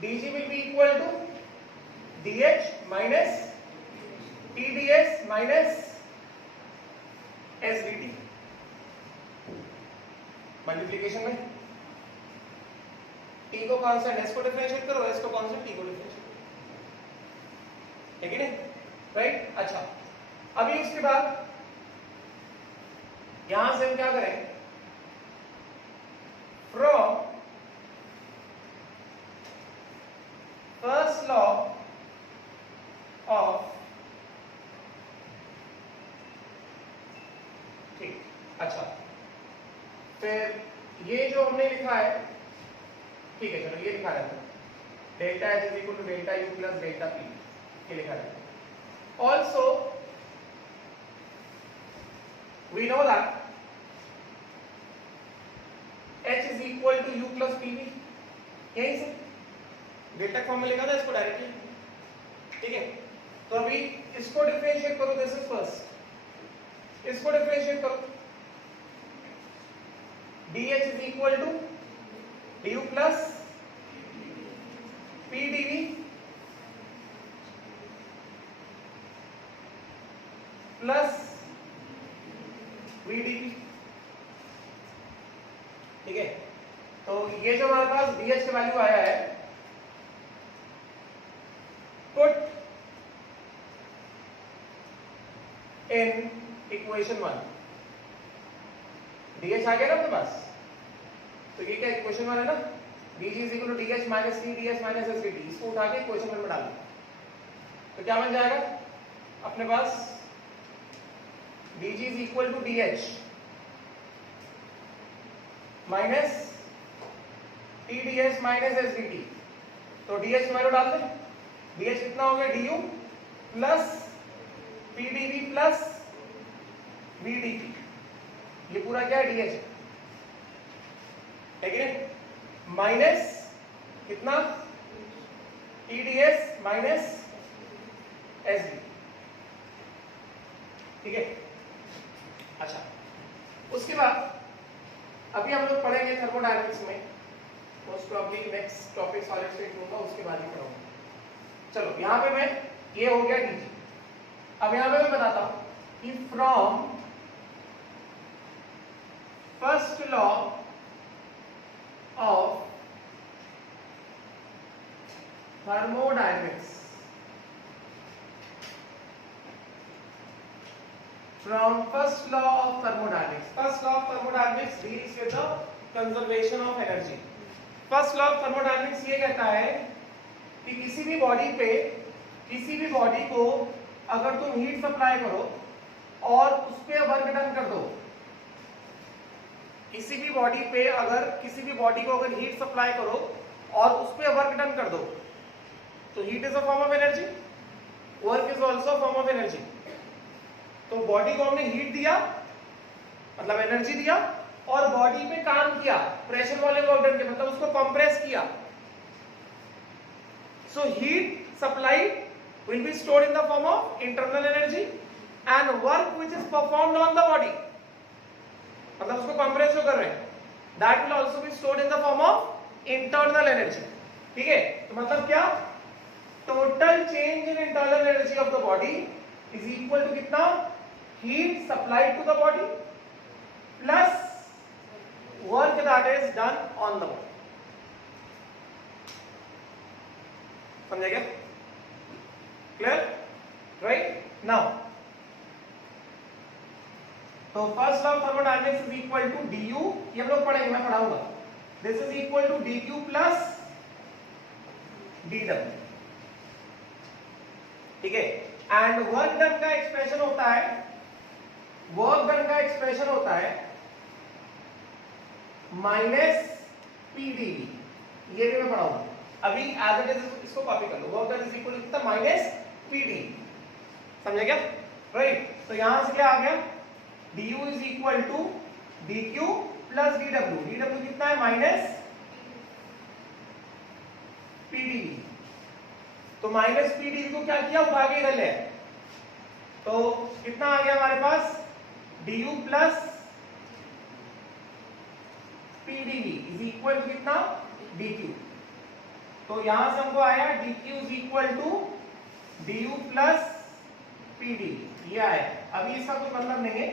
dG will be equal to dH minus TdS minus SdT, multiplication में टी को कांस्टेंट एस को डिफरेंशिएट करो, एस को कांस्टेंट टी को डिफरेंशिएट करो, ठीक है नहीं, राइट। अच्छा, अभी उसके बाद यहां से हम क्या करें, फ्रॉम फर्स्ट ठीक, अच्छा फिर ये जो हमने लिखा है, ठीक है चलो ये लिखा रहता है, delta H is equal to delta U plus delta P, ये लिखा रहता है। Also we know that H is equal to U plus PV, यही से डेल्टा फॉर्म में लिखा था इसको डायरेक्टली, ठीक है। तो अभी इसको डिफरेंशिएट करो, दिस इज फर्स्ट, इसको डिफरेंशिएट करो, dH is equal to du plus p dv plus v dv, ठीक है। तो ये जो हमारे पास dH का वैल्यू आया है, पुट इन इक्वेशन 1, dH आ गया ना अपने पास, तो ये क्या इक्वेशन 1 है ना, dG is equal to dH minus C dS minus S dt, इसको उठा के इक्वेशन 1 में डालो, तो क्या बन जाएगा अपने पास, dG is equal to dH minus T ds minus S dt, तो dH वैल्यू डाल दें, dH कितना हो गया du plus P dv plus V dt, ये पूरा क्या है dH है कि नहीं, माइनस कितना T ds minus S dt, ठीक है। अच्छा उसके बाद अभी हम लोग पढ़ेंगे थर्मोडायनेमिक्स में, most probably next topic solid state होगा, उसके बाद ही पढ़ाऊंगा। चलो यहाँ पे मैं, ये हो गया dG, अब यहाँ पे मैं बताता हूं कि from first law of thermodynamics, from first law of thermodynamics, first law of thermodynamics deals with the conservation of energy। first law of thermodynamics ये कहता है कि किसी भी बॉडी को अगर तुम हीट सप्लाई करो और उस पे वर्क डन कर दो, किसी भी बॉडी को अगर हीट सप्लाई करो और उस पे वर्क डन कर दो, तो heat is a form of energy, work is also form of energy. तो बॉडी को हमने हीट दिया मतलब एनर्जी दिया, और बॉडी पे काम किया, प्रेशर वाले वर्क डन किया, मतलब उसको कंप्रेस किया। So heat supply will be stored in the form of internal energy and work which is performed on the body, मतलब उसको कंप्रेस जो कर रहे हैं, that will also be stored in the form of internal energy, ठीक है। तो मतलब क्या, total change in internal energy of the body is equal to कितना, heat supplied to the body plus work that is done on the body. समझ गया, clear, right. Now तो first law of thermodynamics is equal to du, ये हम लोग पढ़ेंगे, मैं पढ़ाऊंगा, this is equal to dq plus dw, ठीक है। एंड वर्क डन का एक्सप्रेशन होता है माइनस पी डीवी, ये भी मैं पढ़ाऊंगा अभी, एज इट इज इसको कॉपी कर लो, work done is equal to कितना, माइनस पी डी, समझ गया, राइट। तो यहां से क्या आ गया, du is equal to dq plus dw, dw कितना है, माइनस pdv, तो माइनस pdv को क्या किया, उठा के इधर ले, तो कितना आ गया हमारे पास, du plus pdv is equal to कितना, dq, तो यहां से हमको आया dq is equal to du plus pdv, ये आया। अभी इसका कोई मतलब नहीं है,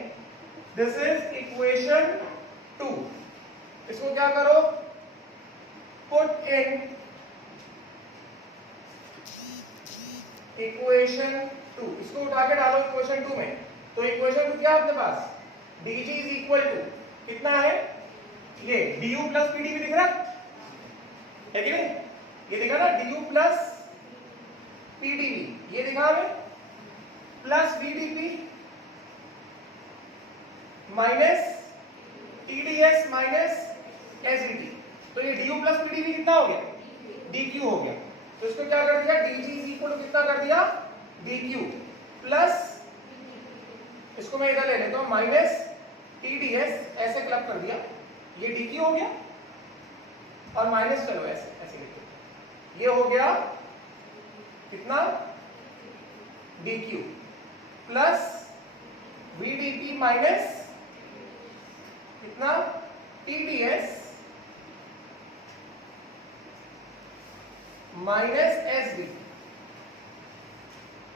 दिस इज इक्वेशन 2, इसको क्या करो, पुट इन इक्वेशन 2, इसको उठा के डालो इक्वेशन 2 में, तो इक्वेशन 2 क्या है अपने पास, dg इज इक्वल टू कितना है, ये du प्लस pdv दिख रहा है कि नहीं, ये दिखा ना, du प्लस pdv, ये दिखा हमें, plus vdp minus TdS minus SdT। तो ये du प्लस PdV कितना हो गया? dq हो गया। तो इसको क्या कर दिया? dg इज इक्वल टू कितना कर दिया? dq प्लस इसको मैं इधर ले लेता हूं माइनस TdS, ऐसे क्लब कर दिया, ये dq हो गया और माइनस चलो ऐसे ऐसे लिख दो, ये हो गया कितना? dq प्लस vdp माइनस कितना? TdS minus SB।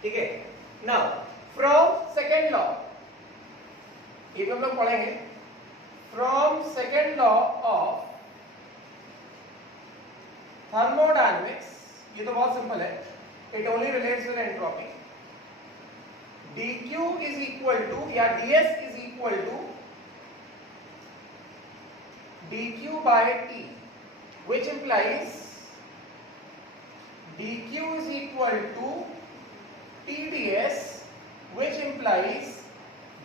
ठीक है, नाउ फ्रॉम सेकेंड लॉ, ये भी हम लोग पढ़ेंगे, from second law of thermodynamics, ये तो बहुत सिंपल है, it only relates with entropy. dq is equal to या ds is equal to dq by t, which implies dq is equal to TdS, which implies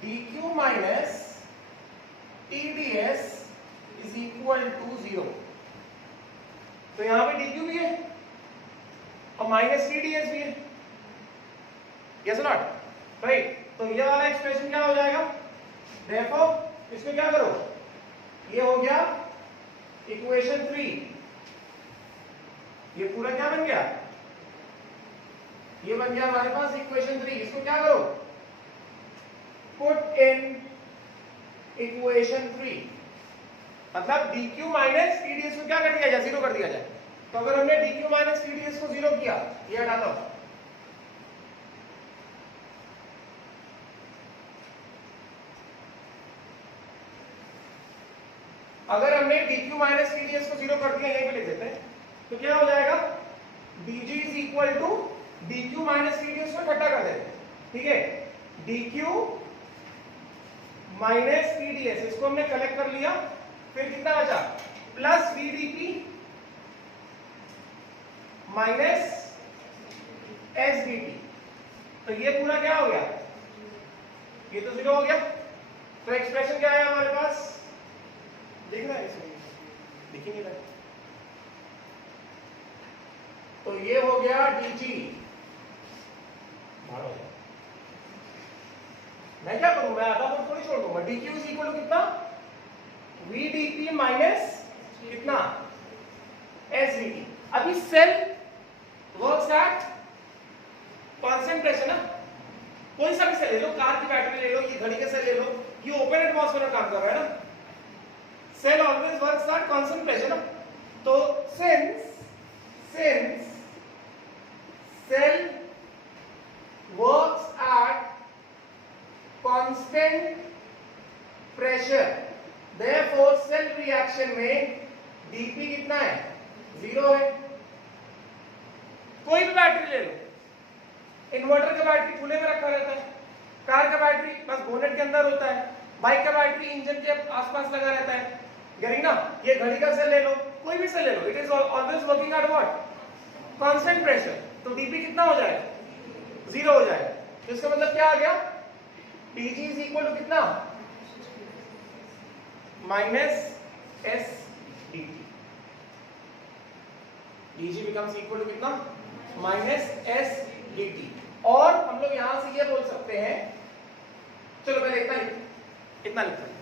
dq minus TdS is equal to 0। तो यहां पे dq भी है और minus TdS भी है, yes not right? तो ये वाला एक्सप्रेशन क्या हो जाएगा? देखो इसमें क्या करो, ये हो गया इक्वेशन 3, ये पूरा क्या बन गया? ये बन गया हमारे पास इक्वेशन 3। इसको क्या करो? पुट इन इक्वेशन 3, मतलब dq माइनस TdS को क्या कर दिया जाए? 0 कर दिया जाए। तो अगर हमने dq माइनस TdS को 0 किया, ये हटा दो, अगर हमने dq माइनस TdS को 0 कर दिया, यहीं पे लिख देते हैं, तो क्या हो जाएगा? dg is equal to dq minus TdS को इकट्ठा कर देते हैं, ठीक है? dq माइनस TdS, इसको हमने कलेक्ट कर लिया, फिर कितना बचा? Plus vdp minus SdT। तो ये पूरा क्या हो गया? ये तो 0 हो गया। तो एक्सप्रेशन क्या है हमारे पास? दिख रहा है इसमें? दिख ही नहीं रहा है। तो ये हो गया dg, मैं क्या करूं? मैं आधा पर थोड़ी छोड़ दूंगा। dq इज इक्वल टू कितना? vdp माइनस कितना? SdT। अभी सेल वर्क्स एट कंसंट्रेशन, कोई सा भी सेल ले लो, कार की बैटरी ले लो, ये घड़ी का सेल ले लो, ये ओपन एटमॉस्फेयर में काम कर रहा है ना, cell always works at concentration. तो since cell works at constant pressure, therefore cell reaction में dp कितना है? 0 है। कोई भी बैटरी ले लो, इन्वर्टर का बैटरी खुले में रखा रहता है, कार का बैटरी बस बोनेट के अंदर होता है, बाइक का बैटरी इंजन के आसपास लगा रहता है, गेटिंग ना? ये घड़ी का सेल ले लो, कोई भी सेल ले लो, it is always working at what? Constant pressure. तो dp कितना हो जाएगा? 0 हो जाएगा। तो इसका मतलब क्या आ गया? dg इज इक्वल टू कितना? Minus SdT। dg becomes equal to कितना? Minus SdT। और हम लोग यहां से ये बोल सकते हैं, चलो पहले इतना लिखते हैं।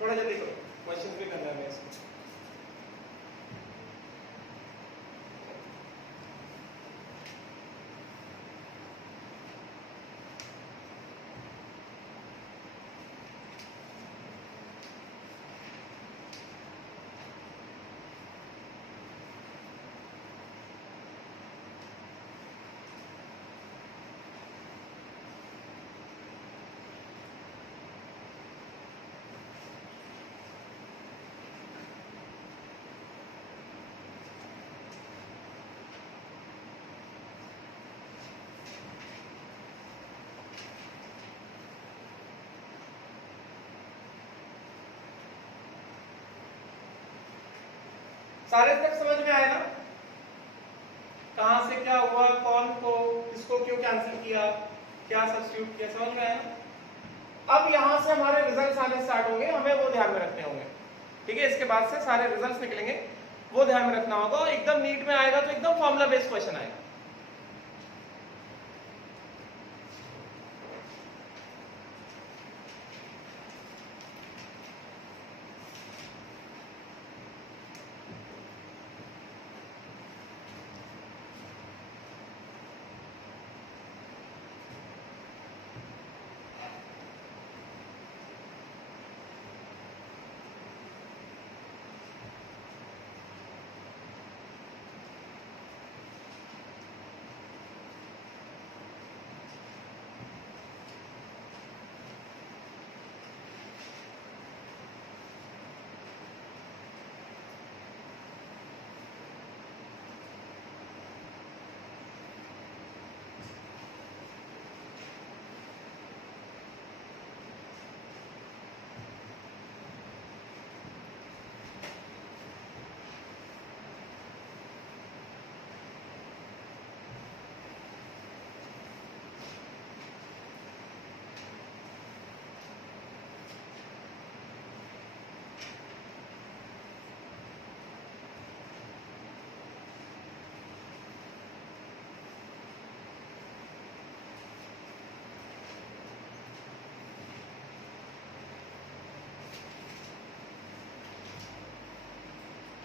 थोड़ा जल्दी करो, क्वेश्चन भी करना है इसको। सारे तक समझ में आया ना? कहां से क्या हुआ, कौन को किसको क्यों कैंसिल किया, क्या सब्स्टिट्यूट किया, समझ में आया ना? अब यहां से हमारे रिजल्ट्स आने स्टार्ट होंगे, हमें वो ध्यान में रखने होंगे, ठीक है? इसके बाद से सारे रिजल्ट्स निकलेंगे, वो ध्यान में रखना होगा। एकदम नीट में आएगा तो एकदम फॉर्मूला बेस्ड क्वेश्चन आएगा।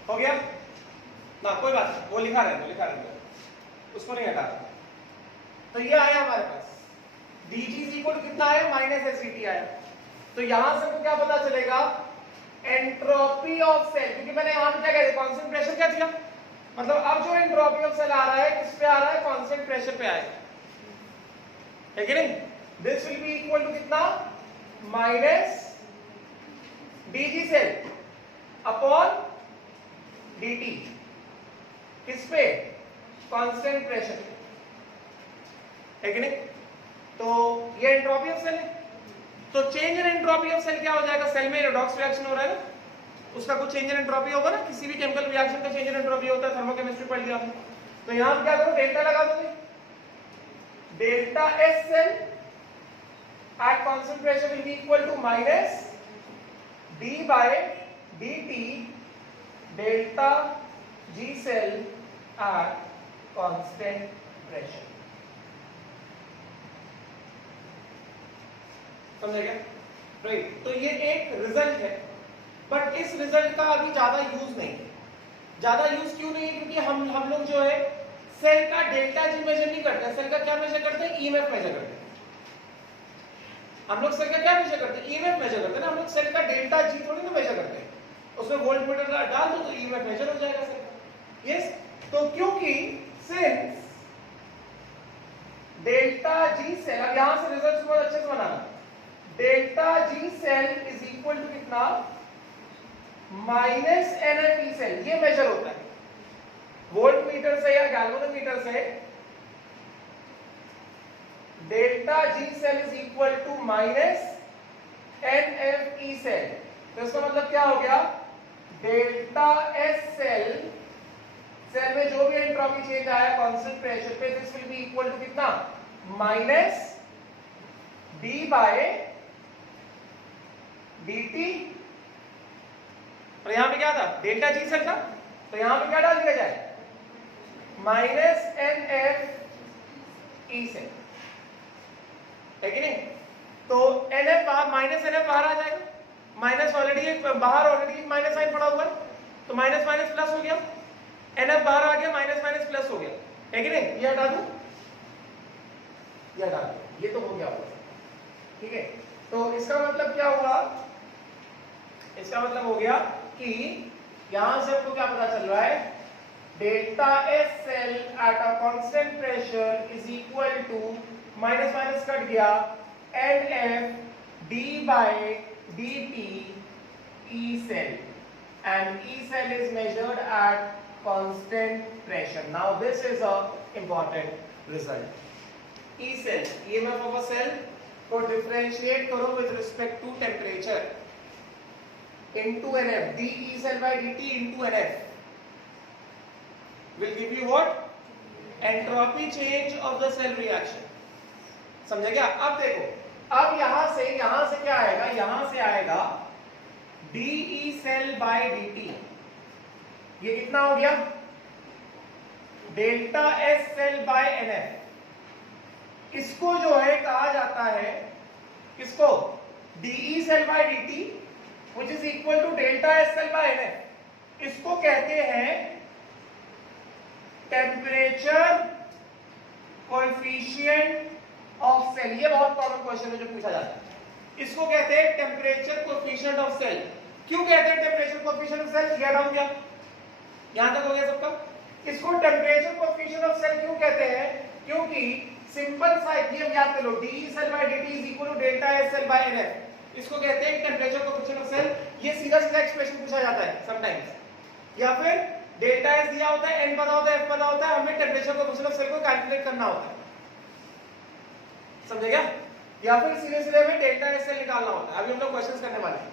हो गया ना? कोई बात नहीं, वो लिखा रहे उसको नहीं हटा। तो ये आया हमारे पास dg इक्वल कितना है, माइनस एससीटी आया। तो यहां से क्या पता चलेगा, एंट्रोपी ऑफ सेल, क्योंकि मैंने यहां क्या कह दिया, कांस्टेंट प्रेशर क्या दिया, मतलब अब जो एंट्रोपी ऑफ सेल आ रहा है किस पे आ रहा है, कांस्टेंट प्रेशर पे आएगा, है कि नहीं? This will be equal to कितना, minus dg cell upon dt, किस पे, कांस्टेंट प्रेशर पे, है कि नहीं? तो ये एंट्रोपी ऑफ सेल है। तो change in entropy of cell क्या हो जाएगा, सेल में रेडॉक्स रिएक्शन हो रहा है ना, उसका कुछ चेंज इन एंट्रोपी होगा ना, किसी भी केमिकल रिएक्शन का चेंज इन एंट्रोपी होता है, थर्मोकेमिस्ट्री पढ़ लिया आपने। तो यहां क्या करो, डेल्टा लगा दोगे, delta S cell at constant pressure will be equal to minus d by dt delta G cell at constant pressure. समझ गया? राइट। तो ये एक रिजल्ट है, बट इस रिजल्ट का अभी ज्यादा यूज नहीं है। ज्यादा यूज क्यों नहीं है? क्योंकि हम लोग जो है सेल का डेल्टा जी मेजर नहीं करते, सेल का क्या मेजर करते हैं, ईएमएफ मेजर करते हैं। हम लोग सेल का क्या मेजर करते हैं, ईएमएफ मेजर करते हैं ना। हम लोग सेल का डेल्टा जी थोड़ी ना मेजर करते हैं, उसमें वोल्ट मीटर डाल दो तो ईएमएफ मेजर हो जाएगा सेल का। यस, तो क्योंकि सिंस डेल्टा जी सेल, अब यहां से रिजल्ट बहुत अच्छे से बनाना, delta G cell is equal to कितना, माइनस एनएफई सेल, ये मेजर होता है वोल्ट मीटर से या गैल्वेनोमीटर से। Delta G cell is equal to minus nFE cell. तो इसका मतलब क्या हो गया, डेल्टा एस सेल, सेल में जो भी एंट्रोपी चेंज आया कांस्टेंट प्रेशर पे, this will be equal to कितना, माइनस डी बाय dt। और यहां पे क्या था, डेल्टा जी सेल था, तो यहां पे क्या डाल दिया जाए, minus N F E cell, है कि नहीं? तो एन एफ बाहर, माइनस एन एफ बाहर आ जाएगा, माइनस ऑलरेडी बाहर ऑलरेडी माइनस साइन पड़ा हुआ है, तो माइनस माइनस प्लस हो गया, NF बाहर आ गया, माइनस माइनस प्लस हो गया, है कि नहीं? ये हटा दूं, ये हटा दूं, ये तो हो गया होगा, ठीक है। तो इसका मतलब क्या हुआ? इसका मतलब हो गया कि यहां से आपको क्या पता चल रहा है, delta S cell at a constant pressure is equal to minus minus cut गया NF d by dt E cell, and E cell is measured at constant pressure. Now this is a important result. E cell, EMF of a cell को differentiate करो with respect to temperature into NF, d E cell by dt into NF will give you what? Entropy change of the cell reaction. समझे क्या? अब देखो, अब यहां से क्या आएगा? यहां से आएगा dE cell by dt, ये कितना हो गया? Delta S cell by NF। इसको जो है कहा जाता है, किसको? dE cell by dt which is equal to delta S cell by NF, इसको कहते हैं टेम्परेचर कोएफिशिएंट ऑफ सेल। ये बहुत कॉमन क्वेश्चन है जो पूछा जाता है, इसको कहते हैं टेम्परेचर कोएफिशिएंट ऑफ सेल। क्यों कहते हैं टेम्परेचर कोएफिशिएंट ऑफ सेल? किया डाउन क्या? यहां तक हो गया सबका? इसको टेम्परेचर कोएफिशिएंट ऑफ सेल क्यों कहते हैं? क्योंकि सिंपल सा नियम याद कर लो, dE cell by dt is equal to delta S cell by NF, इसको कहते हैं टेम्परेचर कोएफिशिएंट ऑफ सेल। ये सीधा सीधा एक्सप्रेशन पूछा जाता है समटाइम्स, या फिर डेल्टा S दिया होता है, n पता होता है, f पता होता है, हमें टेम्परेचर कोएफिशिएंट ऑफ सेल को कैलकुलेट करना होता है, समझे क्या? या फिर सीधे सीधे हमें डेल्टा S सेल निकालना होता है। अभी हम लोग क्वेश्चंस करने वाले हैं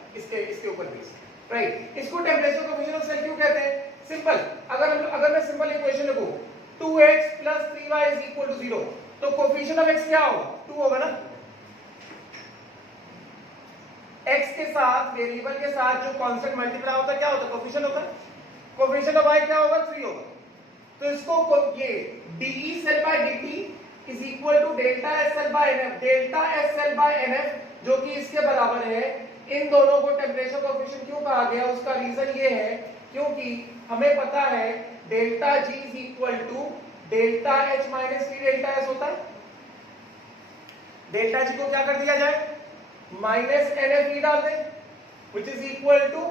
इसके ऊपर बेस, राइट। इसको टेम्परेचर कोएफिशिएंट ऑफ सेल क्यों कहते हैं? सिंपल, अगर मैं सिंपल इक्वेशन लिखूं 2x + 3y = 0, तो कोएफिशिएंट ऑफ x क्या होगा? 2 होगा ना। x के साथ, वेरिएबल के साथ जो कांस्टेंट मल्टीप्लाई होता है क्या होता है? कोएफिशिएंट होता है। कोएफिशिएंट ऑफ y क्या होगा? 3 होगा। तो इसको ये dE cell by dt is equal to delta S cell by NF, delta S cell by NF जो कि इसके बराबर है। इन दोनों को टेम्परेचर कोएफिशिएंट क्यों कहा गया? उसका रीजन ये है क्योंकि हमें पता है delta G is equal to delta H minus T delta S होता है। डेल्टा G को क्या कर दिया जाए? माइनस NF डाल दें, which is equal to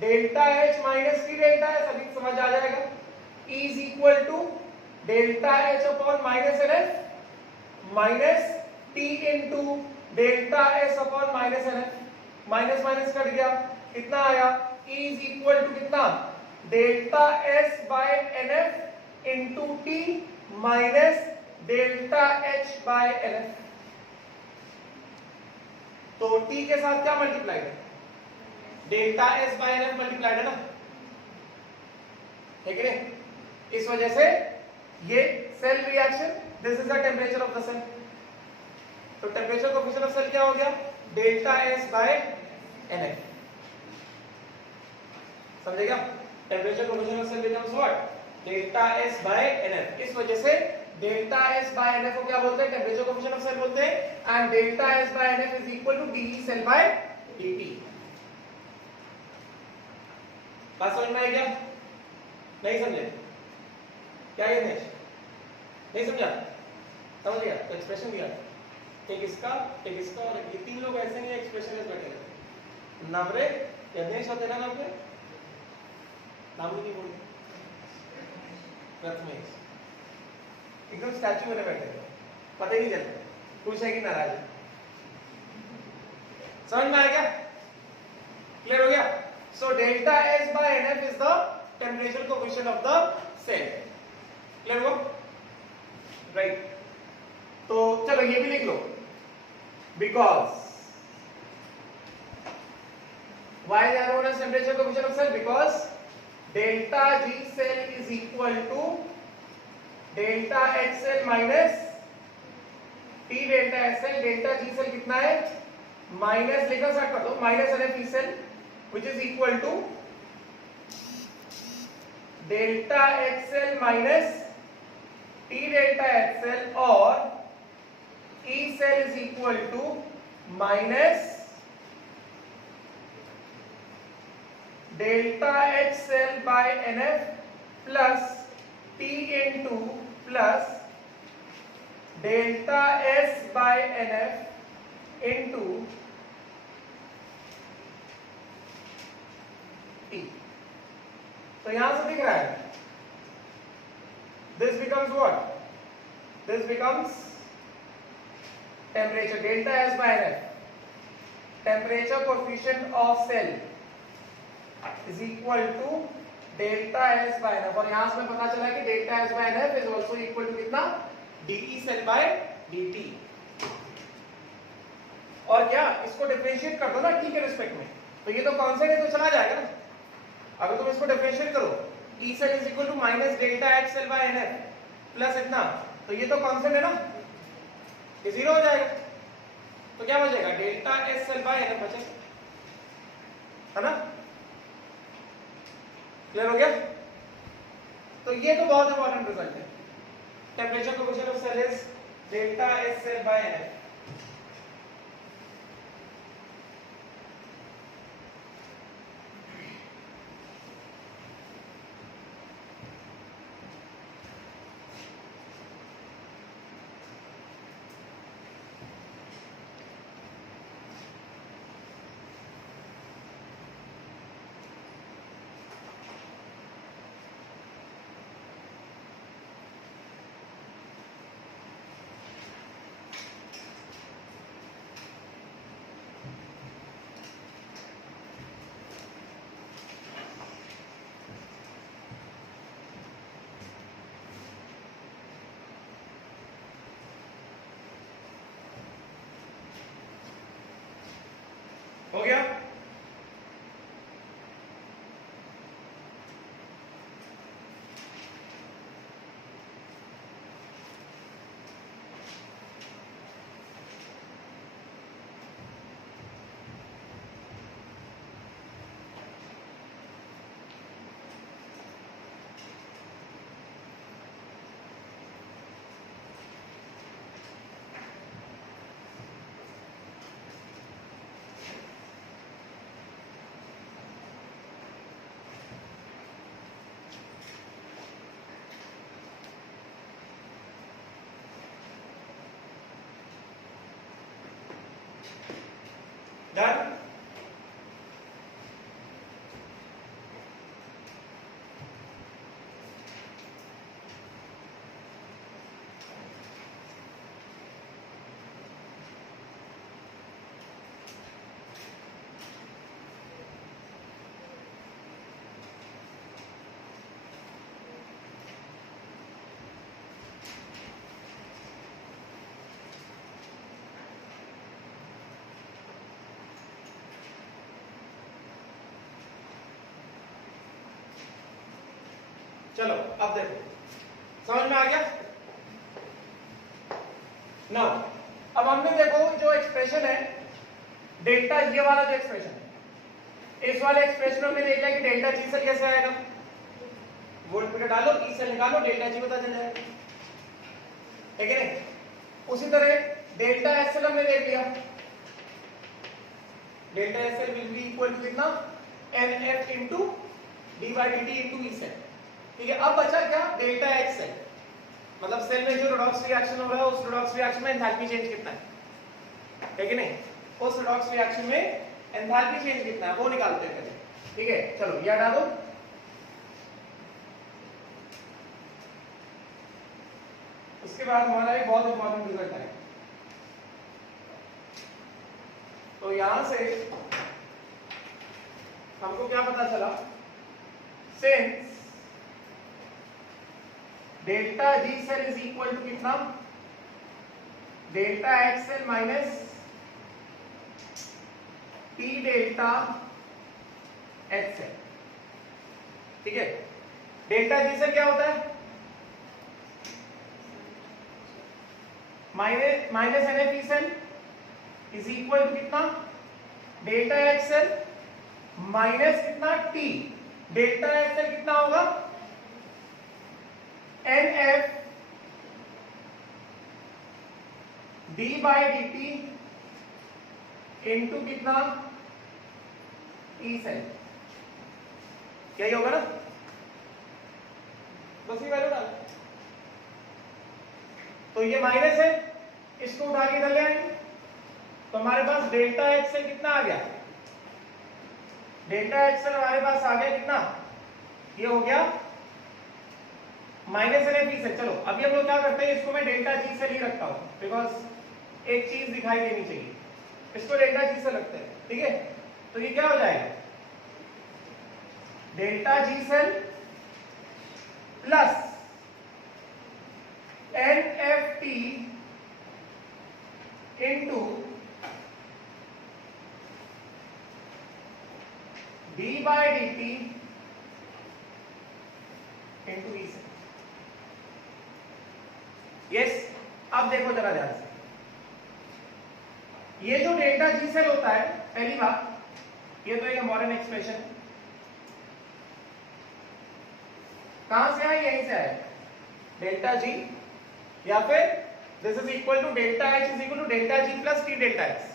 delta H minus T delta S। अभी समझ आ जाएगा। E is equal to delta H upon minus NF minus T into delta S upon minus NF। Minus minus cut गया, कितना आया? E is equal to कितना? Delta S by NF into T minus delta H by NF। तो T के साथ क्या multiplied है? Delta S by NF multiplied है ना, है कि नहीं? इस वजह से ये cell reaction, this is the temperature of the cell. तो टेम्परेचर कोएफिशिएंट ऑफ सेल क्या हो गया? Delta S by NF। समझे क्या? Temperature coefficient of cell becomes what? Delta S by NF। इस वजह से डेल्टा S by NF को क्या बोलते हैं? टेम्परेचर कोएफिशिएंट ऑफ सेल बोलते हैं। And delta S by NF is equal to dE cell by dt। बात समझ में आई क्या? नहीं समझे? क्या ये नहीं समझा? समझ गया? तो एक्सप्रेशन दिया, एक इसका और ये तीन लोग ऐसे नहीं एक्सप्रेशन में बैठे रहते। नवरे यज्ञेश होते ना, नाम पे नाम नहीं बोल, प्रथमेश एकदम स्टैचू में बैठे थे, पता ही नहीं चलता खुश है कि नाराज है। समझ में आया क्या? क्लियर हो गया? So delta S by NF is the temperature coefficient of the cell. Clear हुआ? राइट। तो चलो ये भी लिख लो, because why is known as temperature coefficient of cell? Because delta G cell is equal to delta H cell minus T delta S cell। delta G cell कितना है? Minus लिखा start कर दो, minus NF E cell which is equal to delta H cell minus T delta H cell, और E cell is equal to minus delta H cell by N F plus T into plus delta S by N F into T. तो यहां से दिख रहा है this becomes what, this becomes temperature delta S by N F, temperature coefficient of cell is equal to delta S by N F. और यहां से हमें पता चला कि delta S by N F is also equal to कितना, d cell by dt। और क्या इसको डिफरेंशिएट कर दो ना t के रिस्पेक्ट में, तो ये तो कांस्टेंट है तो चला जाएगा ना। अगर तुम इसको डिफरेंशिएट करो t cell is equal to minus delta h cell by nf plus इतना, तो ये तो कांस्टेंट है ना, ये जीरो हो जाएगा। तो क्या बचेगा, delta h cell by nf बचेगा, है ना। क्लियर हो गया। तो ये तो बहुत इंपॉर्टेंट रिजल्ट है। Temperature coefficient of cell is delta h cell by nf। हो गया। डन। चलो अब देखो, समझ में आ गया ना। अब हमने देखो जो एक्सप्रेशन है डेल्टा, ये वाला जो एक्सप्रेशन है, इस वाले एक्सप्रेशन में देख लिया कि डेल्टा जी सेल कैसे आएगा, वोल्टमीटर डालो ई सेल निकालो डेल्टा जी पता चल जाएगा, ठीक है नहीं। उसी तरह डेल्टा एस सेल हमने देख लिया, delta S cell will be equal to कितना, N F into D by D T into E cell, ठीक है। अब बचा क्या, डेल्टा एक्स सेल, मतलब सेल में जो रेडॉक्स रिएक्शन हो रहा है उस रेडॉक्स रिएक्शन में एंथैल्पी चेंज कितना है, ठीक है नहीं, उस रेडॉक्स रिएक्शन में एंथैल्पी चेंज कितना है वो निकालते हैं पहले, ठीक है। चलो ये हटा दो, उसके बाद हमारा एक बहुत इंपॉर्टेंट रिजल्ट है। तो यहां से हमको क्या पता चला, सिंस delta G cell is equal to कितना, delta X cell minus T delta X cell, ठीक है। डेल्टा जी सेल क्या होता है, minus N F E cell is equal to कितना, डेल्टा एक्स सेल माइनस कितना टी, डेल्टा एक्स सेल कितना होगा, N F D by D T into कितना ई सेल, यही होगा ना, बस ये वैल्यू डाल। तो ये माइनस है, इसको उठा के इधर ले आएंगे तो हमारे पास डेल्टा एच से कितना आ गया, डेल्टा एच से हमारे पास आ गया कितना, ये हो गया माइनस NF से। चलो अभी हम लोग क्या करते हैं, इसको मैं डेल्टा जी से नहीं रखता हूं बिकॉज एक चीज दिखाई देनी चाहिए, इसको डेल्टा जी से रखते हैं, ठीक है। तो ये क्या हो जाएगा, delta G cell plus NFT into D by D T into E से। यस, अब देखो जरा ध्यान से, ये जो डेल्टा जी सेल होता है, पहली बात ये तो एक मॉडर्न एक्सप्रेशन है, कहां से आया, यहीं से आया, डेल्टा जी, या फिर this is equal to delta H is equal to delta G plus T delta X,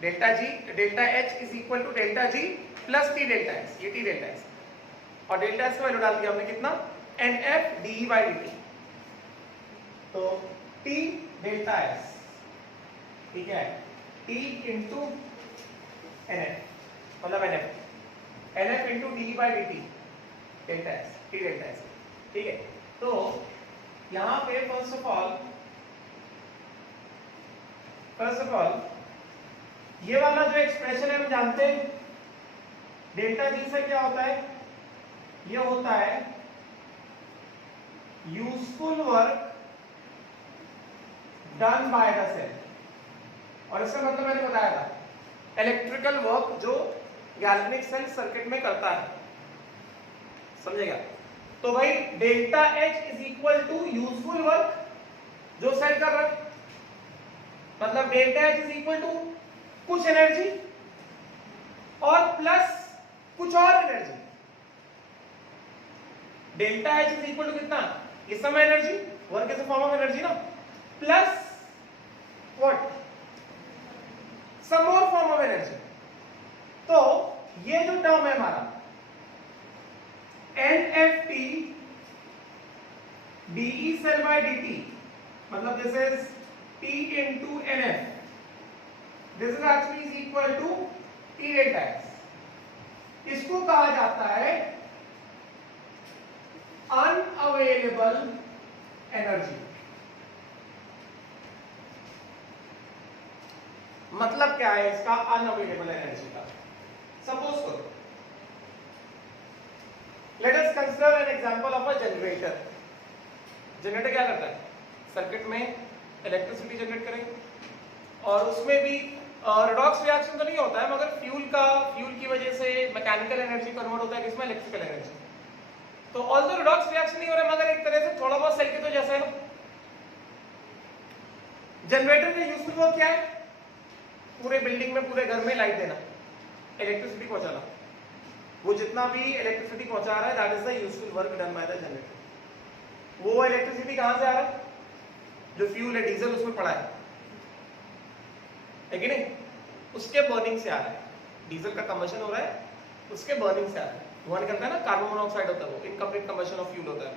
delta G delta H is equal to delta G plus T delta X, ये टी डेल्टा एक्स, और delta X का value डाल दिया हमने कितना, NF d by D T, तो T delta X, ठीक है, टी इंटू NF मतलब NF into D by D T delta X, T delta X, ठीक है। तो यहां पे फर्स्ट ऑफ ऑल ये वाला जो एक्सप्रेशन है हम जानते हैं, डेल्टा जी से क्या होता है, ये होता है useful work done by the cell, और इसका मतलब मैंने बताया था इलेक्ट्रिकल वर्क जो गैल्वेनिक सेल सर्किट में करता है, समझेगा। तो भाई delta H is equal to useful work जो सेल कर रहा है, मतलब delta H is equal to कुछ एनर्जी और प्लस कुछ और energy, delta H is equal to कितना, ये some energy, work is a form of energy ना, plus what, some more form of energy. तो ये जो टर्म है हमारा NFT DE cell by DT, मतलब this is T into NF, this is actually is equal to T delta X, इसको कहा जाता है अनअवेलेबल एनर्जी। मतलब क्या है इसका अनअवेलेबल एनर्जी का, सपोज करो, let us consider an example of a generator। Generator क्या करता है, सर्किट में इलेक्ट्रिसिटी जनरेट करेगा, और उसमें भी रिडॉक्स रिएक्शन तो नहीं होता है, मगर फ्यूल की वजह से मैकेनिकल एनर्जी कन्वर्ट होता है किसमें, इलेक्ट्रिकल एनर्जी। तो ऑल्दो रिडॉक्स रिएक्शन नहीं हो रहा है, मगर एक तरह से थोड़ा बहुत सेल के तो जैसा है ना। जनरेटर का यूजफुल वर्क क्या है, पूरे बिल्डिंग में पूरे घर में लाइट देना, इलेक्ट्रिसिटी पहुंचाना, वो जितना भी इलेक्ट्रिसिटी पहुंचा रहा है that is the useful work done by the generator. वो इलेक्ट्रिसिटी कहां से आ रहा है, जो फ्यूल है डीजल उसमें पड़ा है कि नहीं, उसके बर्निंग से आ रहा है, डीजल का कंबशन हो रहा है, उसके बर्निंग से आ रहा है, धुआं निकलता है ना, कार्बन मोनोऑक्साइड होता है, वो इनकम्प्लीट कंबशन ऑफ फ्यूल होता है,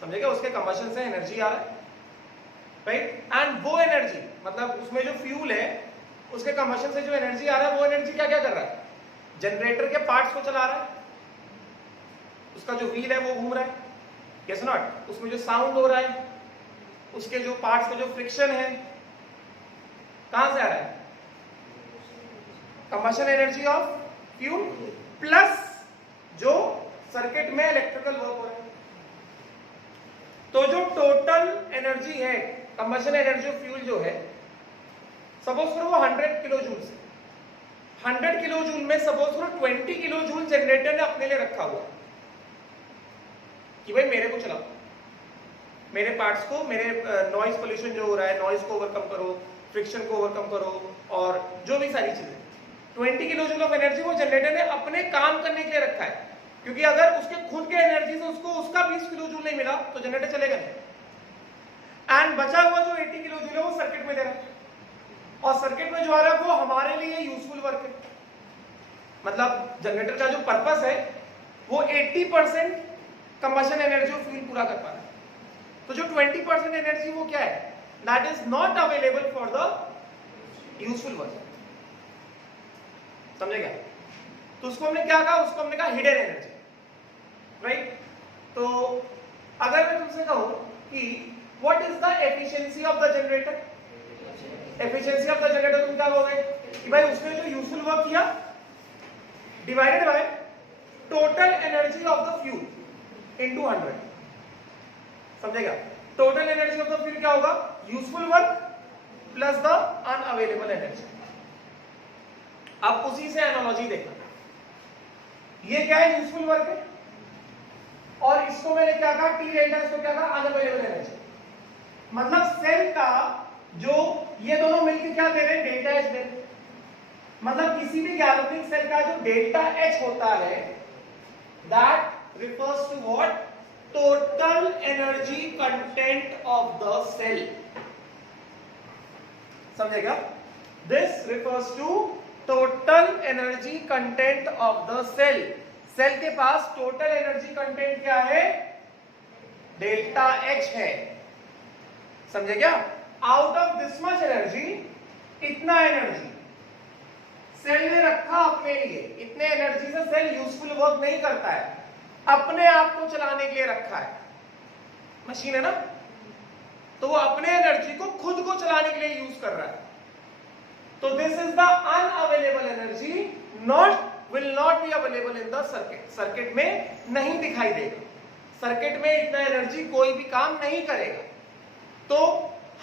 समझेगा, उसके कंबशन से एनर्जी आ रहा है, राइट। एंड वो एनर्जी मतलब उसमें जो फ्यूल है उसके कंबशन से जो एनर्जी आ रहा है, वो एनर्जी क्या क्या कर रहा है, जनरेटर के पार्ट्स को चला रहा है, उसका जो व्हील है वो घूम रहा है, यस नॉट, उसमें जो साउंड हो रहा है, उसके जो पार्ट्स का जो फ्रिक्शन है कहां से आ रहा है, combustion energy of fuel plus जो सर्किट में इलेक्ट्रिकल वर्क हो रहा है। तो जो टोटल एनर्जी है, कंबशन एनर्जी ऑफ फ्यूल जो है, सपोज करो वो 100 किलो जूल से, 100 किलो जूल में सपोज करो 20 किलो जूल जनरेटर ने अपने लिए रखा हुआ कि भाई मेरे को चलाओ, मेरे पार्ट्स को, मेरे नॉइज पोल्यूशन जो हो रहा है, नॉइज को ओवरकम करो, फ्रिक्शन को ओवरकम करो, और जो भी सारी चीजें, 20 किलो जूल ऑफ एनर्जी वो जनरेटर ने अपने काम करने के लिए रखा है, क्योंकि अगर उसके खुद के एनर्जी से उसको उसका 20 किलो जूल नहीं मिला तो जनरेटर चलेगा नहीं। एंड बचा हुआ जो 80 किलो जूल है वो सर्किट में दे रहा है, और सर्किट में जो आ रहा है वो हमारे लिए यूजफुल वर्क है। मतलब जनरेटर का जो पर्पस है वो 80% कंबशन एनर्जी ऑफ फ्यूल पूरा कर पा रहा है। तो जो 20% एनर्जी वो क्या है, that is not available for the useful work. समझे क्या? तो उसको हमने क्या कहा, उसको हमने कहा हिडन एनर्जी, राइट? तो अगर मैं तुमसे कहूं कि what is the efficiency of the generator, efficiency of the generator तुम क्या कहोगे कि भाई उसने जो यूजफुल वर्क किया divided by total energy of the fuel into 100। समझेगा? Total energy of the fuel क्या होगा, useful work plus the unavailable energy. अब उसी से एनालॉजी देखना, ये क्या है, यूजफुल वर्क है, और इसको मैंने क्या कहा, टी डेल्टा, इसको क्या कहा, अनअवेलेबल एनर्जी। मतलब सेल का जो ये दोनों मिलकर क्या दे रहे हैं, डेल्टा एच दे रहे हैं। मतलब किसी भी गैल्वेनिक सेल का जो डेल्टा एच होता है that refers to what, total energy content of the cell. समझेगा? This refers to total energy content of the cell. Cell के पास टोटल एनर्जी कंटेंट क्या है, डेल्टा एच है। समझे क्या? Out of this much energy, इतना एनर्जी सेल ने रखा अपने लिए। इतने एनर्जी से सेल यूजफुल वर्क नहीं करता है, अपने आप को चलाने के लिए रखा है। मशीन है ना, तो वो अपने एनर्जी को खुद को चलाने के लिए यूज कर रहा है। तो this is the unavailable energy, not will not be available in the circuit। Circuit में नहीं दिखाई देगा, सर्किट में इतना एनर्जी कोई भी काम नहीं करेगा। तो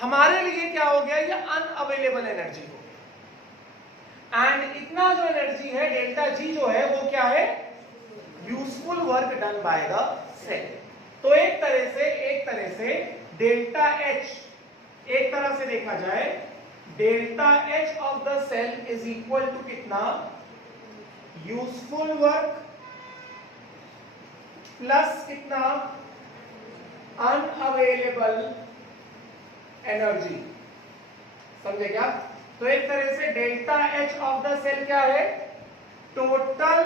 हमारे लिए क्या हो गया, ये अनअवेलेबल एनर्जी हो गया। एंड इतना जो एनर्जी है डेल्टा जी जो है वो क्या है, useful work done by the cell. तो एक तरह से डेल्टा एच, एक तरह से देखा जाए delta H of the cell is equal to कितना, यूजफुल वर्क प्लस कितना, अनअवेलेबल एनर्जी। समझे क्या? तो एक तरह से delta H of the cell क्या है, total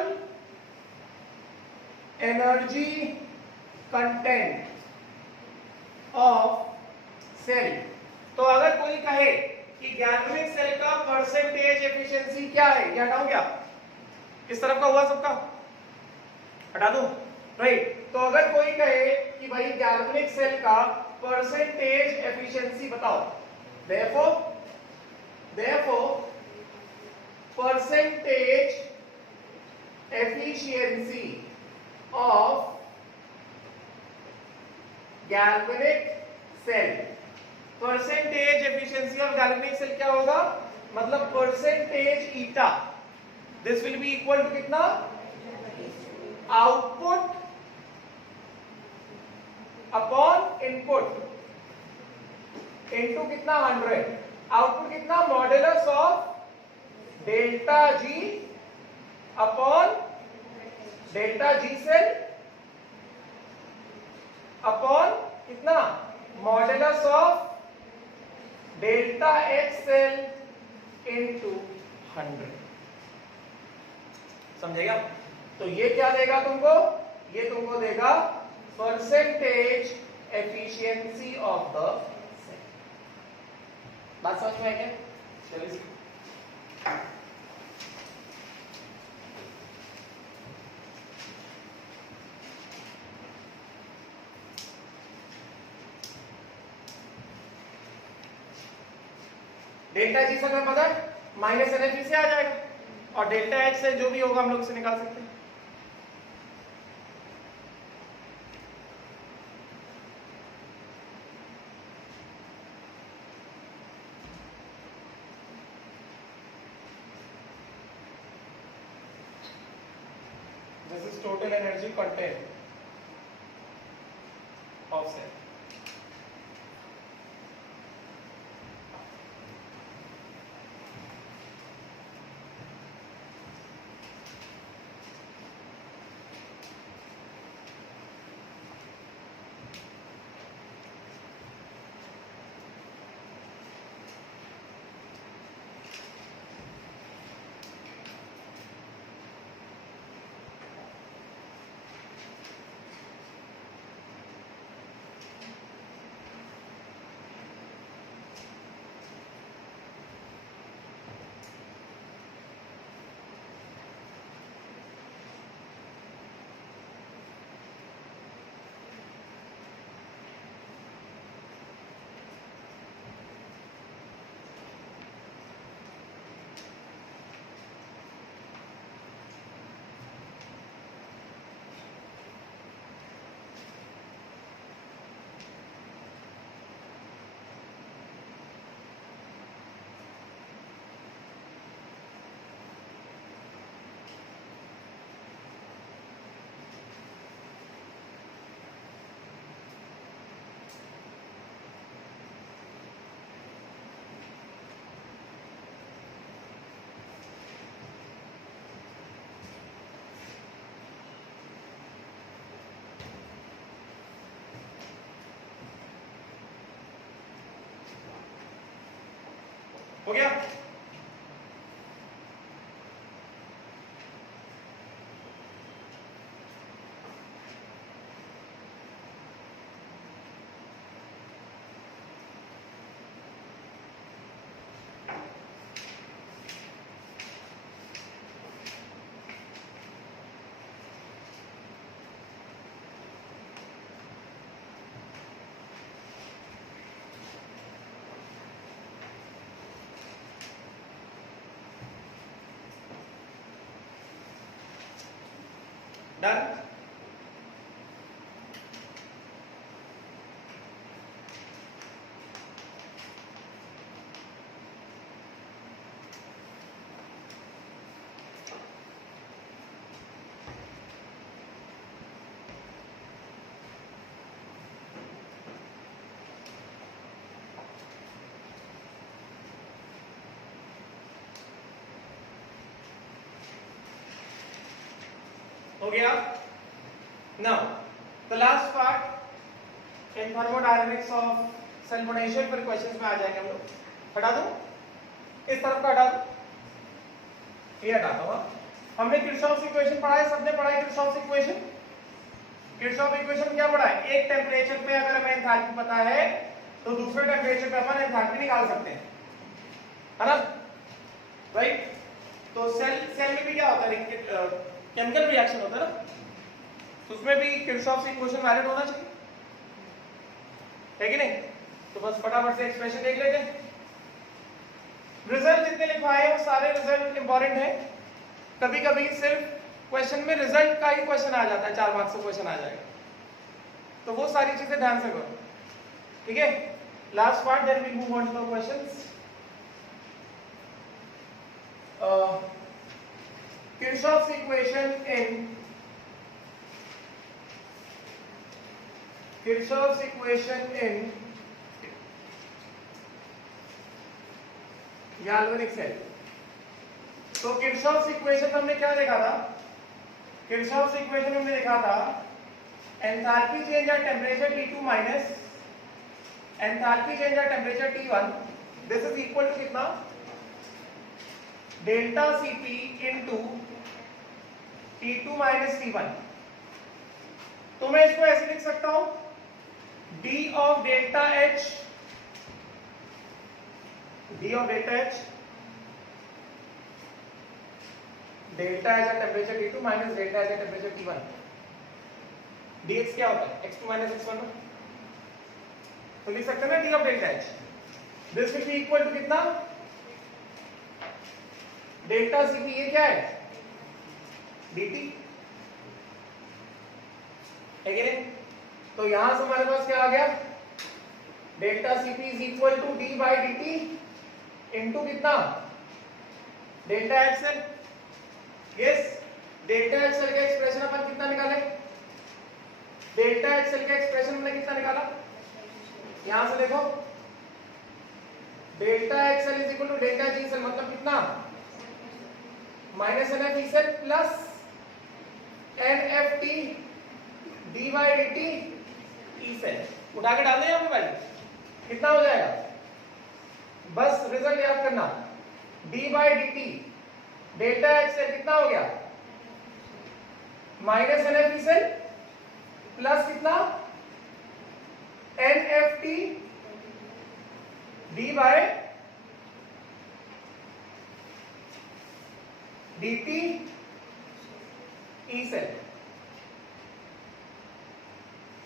energy content of cell. तो अगर कोई कहे कि गैल्वेनिक सेल का परसेंटेज एफिशिएंसी क्या है, ये हटाऊं क्या, इस तरफ का हुआ सबका, हटा दूं, राइट? तो अगर कोई कहे कि भाई गैल्वेनिक सेल का परसेंटेज एफिशिएंसी बताओ, therefore percentage efficiency of galvanic cell, percentage efficiency of galvanic cell क्या होगा, मतलब percentage eta, this will be equal to कितना, आउटपुट अपॉन इनपुट इनटू कितना 100। आउटपुट कितना, modulus of delta G upon delta G cell upon कितना, modulus of delta H cell into 100। समझेगा? तो ये क्या देगा तुमको, ये तुमको देगा percentage efficiency of the cell. बात समझ में आई क्या? चलिए डेल्टा जी से हमें पता है माइनस एनर्जी से आ जाएगा, और डेल्टा एच से जो भी होगा हम लोग इसे निकाल सकते हैं। This is total energy content of cell. हो गया? Done? हो गया? Now, the last part in thermodynamics of cell potential पर क्वेश्चंस में आ जाएंगे हम लोग. हटा दूं? इस तरफ का हटा दूं? ये हटाता हूं. हमने किरचॉफ्स इक्वेशन पढ़ा है, सबने पढ़ा है किरचॉफ्स इक्वेशन. किरचॉफ इक्वेशन क्या पढ़ा है? एक टेम्परेचर पे अगर हमें एंथैल्पी पता है तो दूसरे टेम्परेचर पे अपन एंथैल्पी निकाल सकते हैं, है ना? राइट? तो सेल में भी क्या होता है? केमिकल रिएक्शन होता है ना, तो उसमें भी किरचॉफ इक्वेशन वैलिड होना चाहिए, है कि नहीं? तो बस फटाफट से एक्सप्रेशन देख लेते हैं. रिजल्ट जितने लिखवाए वो सारे रिजल्ट इंपॉर्टेंट है. कभी कभी सिर्फ क्वेश्चन में रिजल्ट का ही क्वेश्चन आ जाता है, 4 मार्क्स का क्वेश्चन आ जाएगा, तो वो सारी चीजें ध्यान से करो, ठीक है? Last part, then we move on to the questions. Kirchhoff's equation in galvanic cell. तो Kirchhoff's equation हमने क्या देखा था? Kirchhoff's equation हमने देखा था enthalpy change at temperature T2 minus enthalpy change at temperature T1. This is equal to कितना? Delta Cp into T2 minus T1. तो मैं इसको ऐसे लिख सकता हूं, d of delta H delta H at temperature T2 minus delta H at temperature T1. dx क्या होता है? x2 minus x1. तो लिख सकते हैं ना d of delta H. This will be equal to कितना? डेल्टा Cp, ये क्या है? dt, है कि नहीं? तो यहां से हमारे पास क्या आ गया? Delta Cp is equal to d by dt into कितना? Delta XL. Yes, delta XL का एक्सप्रेशन अपन कितना निकाले? डेल्टा एक्सएल का एक्सप्रेशन हमने कितना निकाला? यहां से देखो, delta XL is equal to delta G cell, मतलब कितना? Minus N F E cell plus N F T D by D T E cell. उठा के डाल दें यहाँ पे वैल्यू, कितना हो जाएगा? बस रिजल्ट याद करना, D by D T delta X cell कितना हो गया? Minus N F E cell plus कितना? N F T D by dt E cell.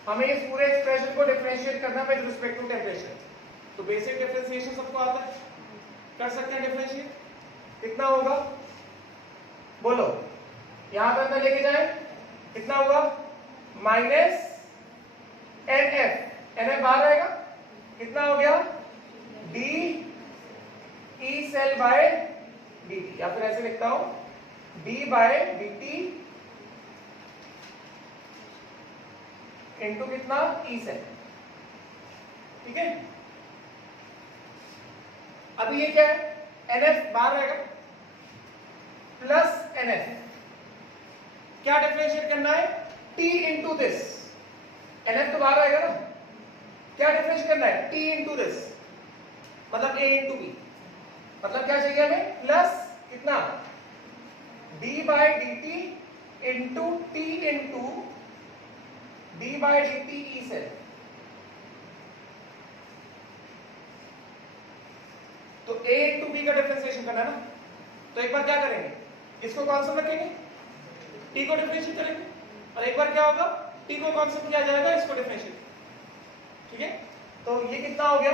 हमें इस पूरे एक्सप्रेशन को डिफरेंशिएट करना विद रिस्पेक्ट टू टेम्परेचर. तो बेसिक डिफरेंशिएशन सबको आता है, कर सकते हैं डिफरेंशिएट. कितना होगा बोलो? यहां पे अंदर लेके जाए, कितना होगा? माइनस एन एफ बाहर आएगा, कितना हो गया? D E cell by D T. या फिर ऐसे लिखता हूं, d by D T into कितना? E cell. ठीक है? अभी ये क्या है? NF बाहर रहेगा प्लस NF. क्या डिफरेंशिएट करना है? T into this. NF तो बाहर आएगा ना, क्या डिफरेंशिएट करना है? T इंटू दिस, मतलब A इंटू B. मतलब क्या चाहिए हमें, प्लस कितना d by dt into t into d by dt E cell. तो a इंटू b का डिफरेंशिएशन करना है ना, तो एक बार क्या करेंगे, इसको कांस्टेंट रखेंगे, t को डिफरेंशिएट करेंगे, और एक बार क्या होगा, t को कांस्टेंट किया जाएगा, इसको डिफरेंशिएट। ठीक है, तो ये कितना हो गया,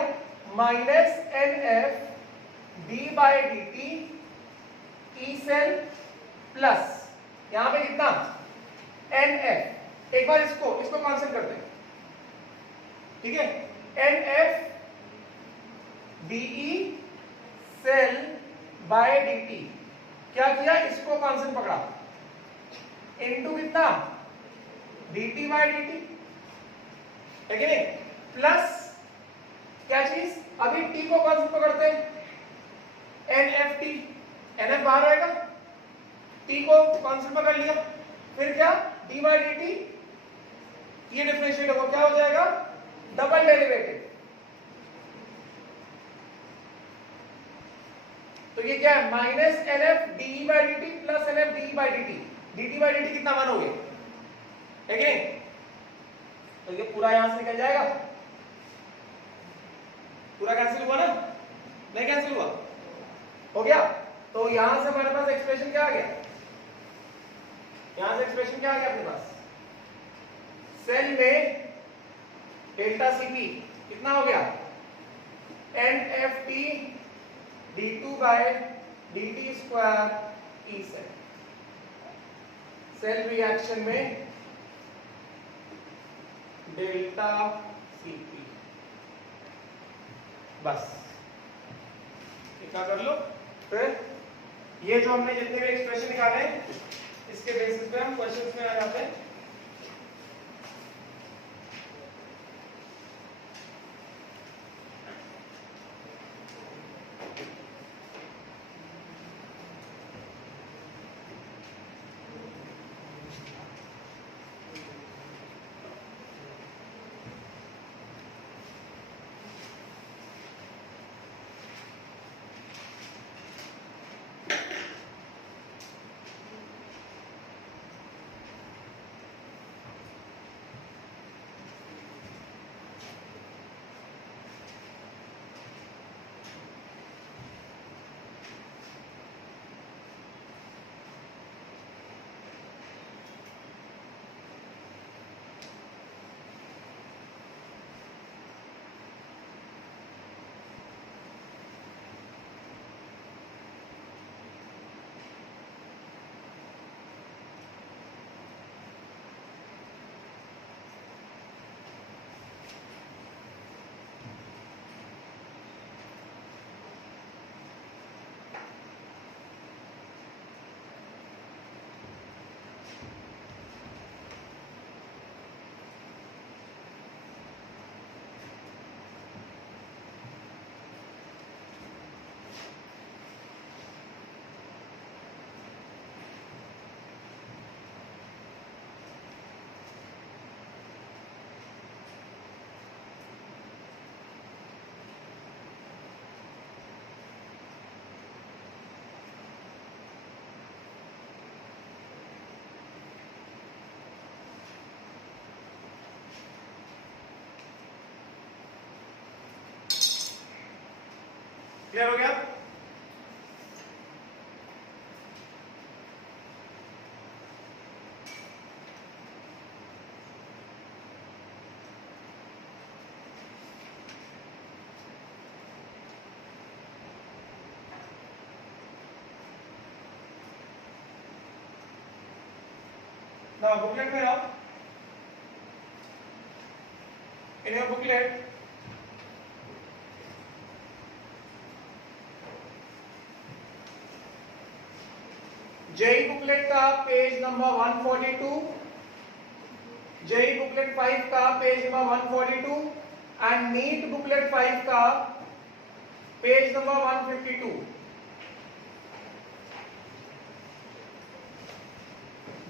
minus nf d by dt E cell plus यहां पे कितना nf, एक बार इसको कांस्टेंट करते हैं। ठीक है, nf de cell by dt, क्या किया, इसको कांस्टेंट पकड़ा, इनटू कितना dt बाय dt, है कि नहीं, प्लस क्या चीज, अभी t को कांस्टेंट पकड़ते हैं, nft, nf बाहर आएगा, t को कांस्टेंट पकड़ लिया, फिर क्या d बाय dt, ये डिफरेंशिएट होगा, क्या हो जाएगा, डबल डेरिवेटिव। तो ये क्या है, minus nf de by dt plus nf de by dt, dt by dt कितना मान हो गया, है कि नहीं, तो ये पूरा यहां से निकल जाएगा, पूरा कैंसिल हुआ ना, नहीं कैंसिल हुआ, हो गया। तो यहां से हमारे पास एक्सप्रेशन क्या आ गया, यहां से एक्सप्रेशन क्या आ गया अपने पास, सेल में डेल्टा Cp कितना हो गया, nft d2 by dt square E cell, cell reaction में डेल्टा Cp, बस इतना कर लो। फिर ये जो हमने जितने भी एक्सप्रेशन निकाले इसके बेसिस पे हम क्वेश्चंस में आ जाते हैं। क्लियर हो गया, ना बुकलेट में आओ, in your booklet JEE booklet का पेज नंबर 142, जेई बुकलेट 5 का page number 142 and NEET booklet 5 का पेज नंबर 152।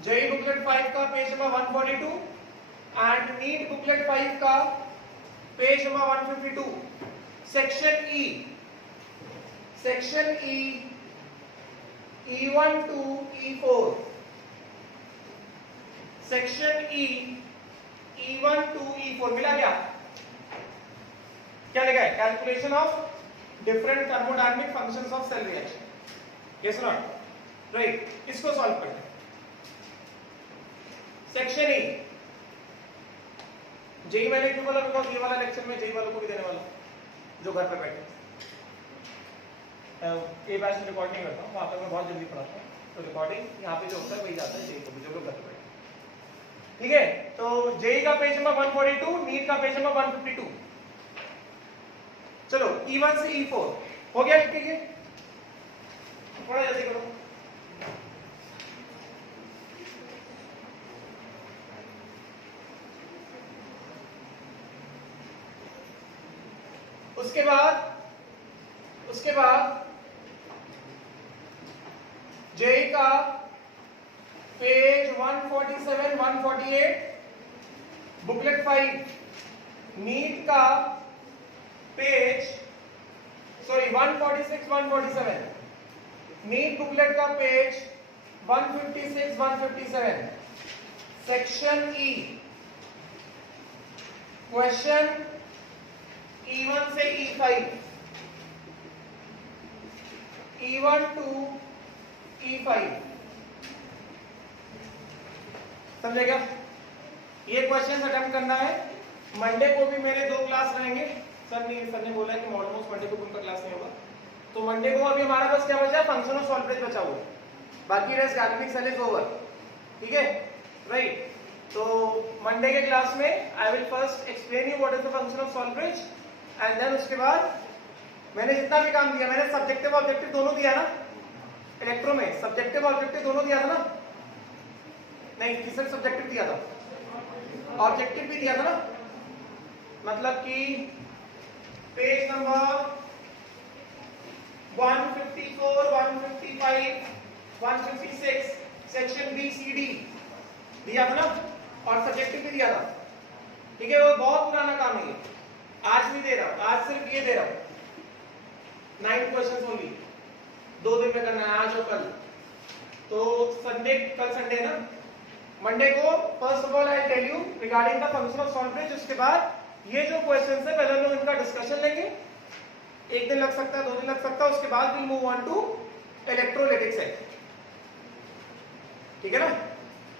जेई बुकलेट 5 का page number 142 and NEET booklet 5 का page number 152, section E, section E, E1 to E4, section E, E1 to E4 मिला क्या लिखा है? Calculation of different thermodynamic functions of cell reaction, yes not? Right, इसको solve करते हैं। Section E, JEE मैंने क्यों बोला? बिकॉज ये वाला लेक्चर में जेई वालों को भी देने वाला, जो घर पे बैठे। ये बैच में रिकॉर्ड नहीं करता हूँ, वहाँ पर मैं बहुत जल्दी पढ़ाता हूँ, तो रिकॉर्डिंग यहाँ पे जो होता है वही जाता है जेई को भी, जो लोग घर पे बैठे। ठीक है, तो जेई का पेज नंबर 142, नीट का पेज नंबर 152। चलो E1 से E4 हो गया, लिख के थोड़ा जल्दी करो। उसके बाद जेई का पेज 147, 148, बुकलेट 5, नीट का पेज 146, 147, नीट बुकलेट का page 156, 157, section E, question E1 से E5, E1 to E5, समझे क्या? ये क्वेश्चन अटेम्प्ट करना है। मंडे को भी मेरे 2 क्लास रहेंगे। सर ने बोला है कि ऑलमोस्ट मंडे को उनका क्लास नहीं होगा, तो मंडे को अभी हमारा बस क्या बचा है? फंक्शन ऑफ सॉल्वेज बचा हुआ, बाकी rest galvanic cell is over. ठीक है, राइट? तो मंडे के क्लास में I will first explain you what is the function of salvage, and then उसके बाद मैंने जितना भी काम दिया, मैंने सब्जेक्टिव ऑब्जेक्टिव दोनों दिया ना इलेक्ट्रो में, सब्जेक्टिव ऑब्जेक्टिव दोनों दिया था ना? नहीं, किसने सब्जेक्टिव दिया था? ऑब्जेक्टिव भी दिया था ना? मतलब कि page number 154, 155, 156, section B C D दिया था ना, और सब्जेक्टिव भी दिया था। ठीक है, वो बहुत पुराना काम है, आज भी दे रहा हूं, आज सिर्फ ये दे रहा हूं। 9 क्वेश्चन ओनली, 2 दिन में करना है, आज और कल। तो संडे, कल संडे ना, मंडे को first of all I tell you regarding the function of salvage. उसके बाद ये जो क्वेश्चन है पहले हम लोग इनका डिस्कशन लेंगे, 1 दिन लग सकता है, 2 दिन लग सकता है, उसके बाद will move on to electrolytic cell. ठीक है ना?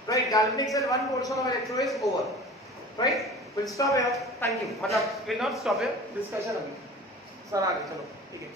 Right, galvanic cell 1 portion of electro is over. Right, will stop here, thank you. मतलब will not stop here, discussion अभी सर आगे, चलो ठीक है।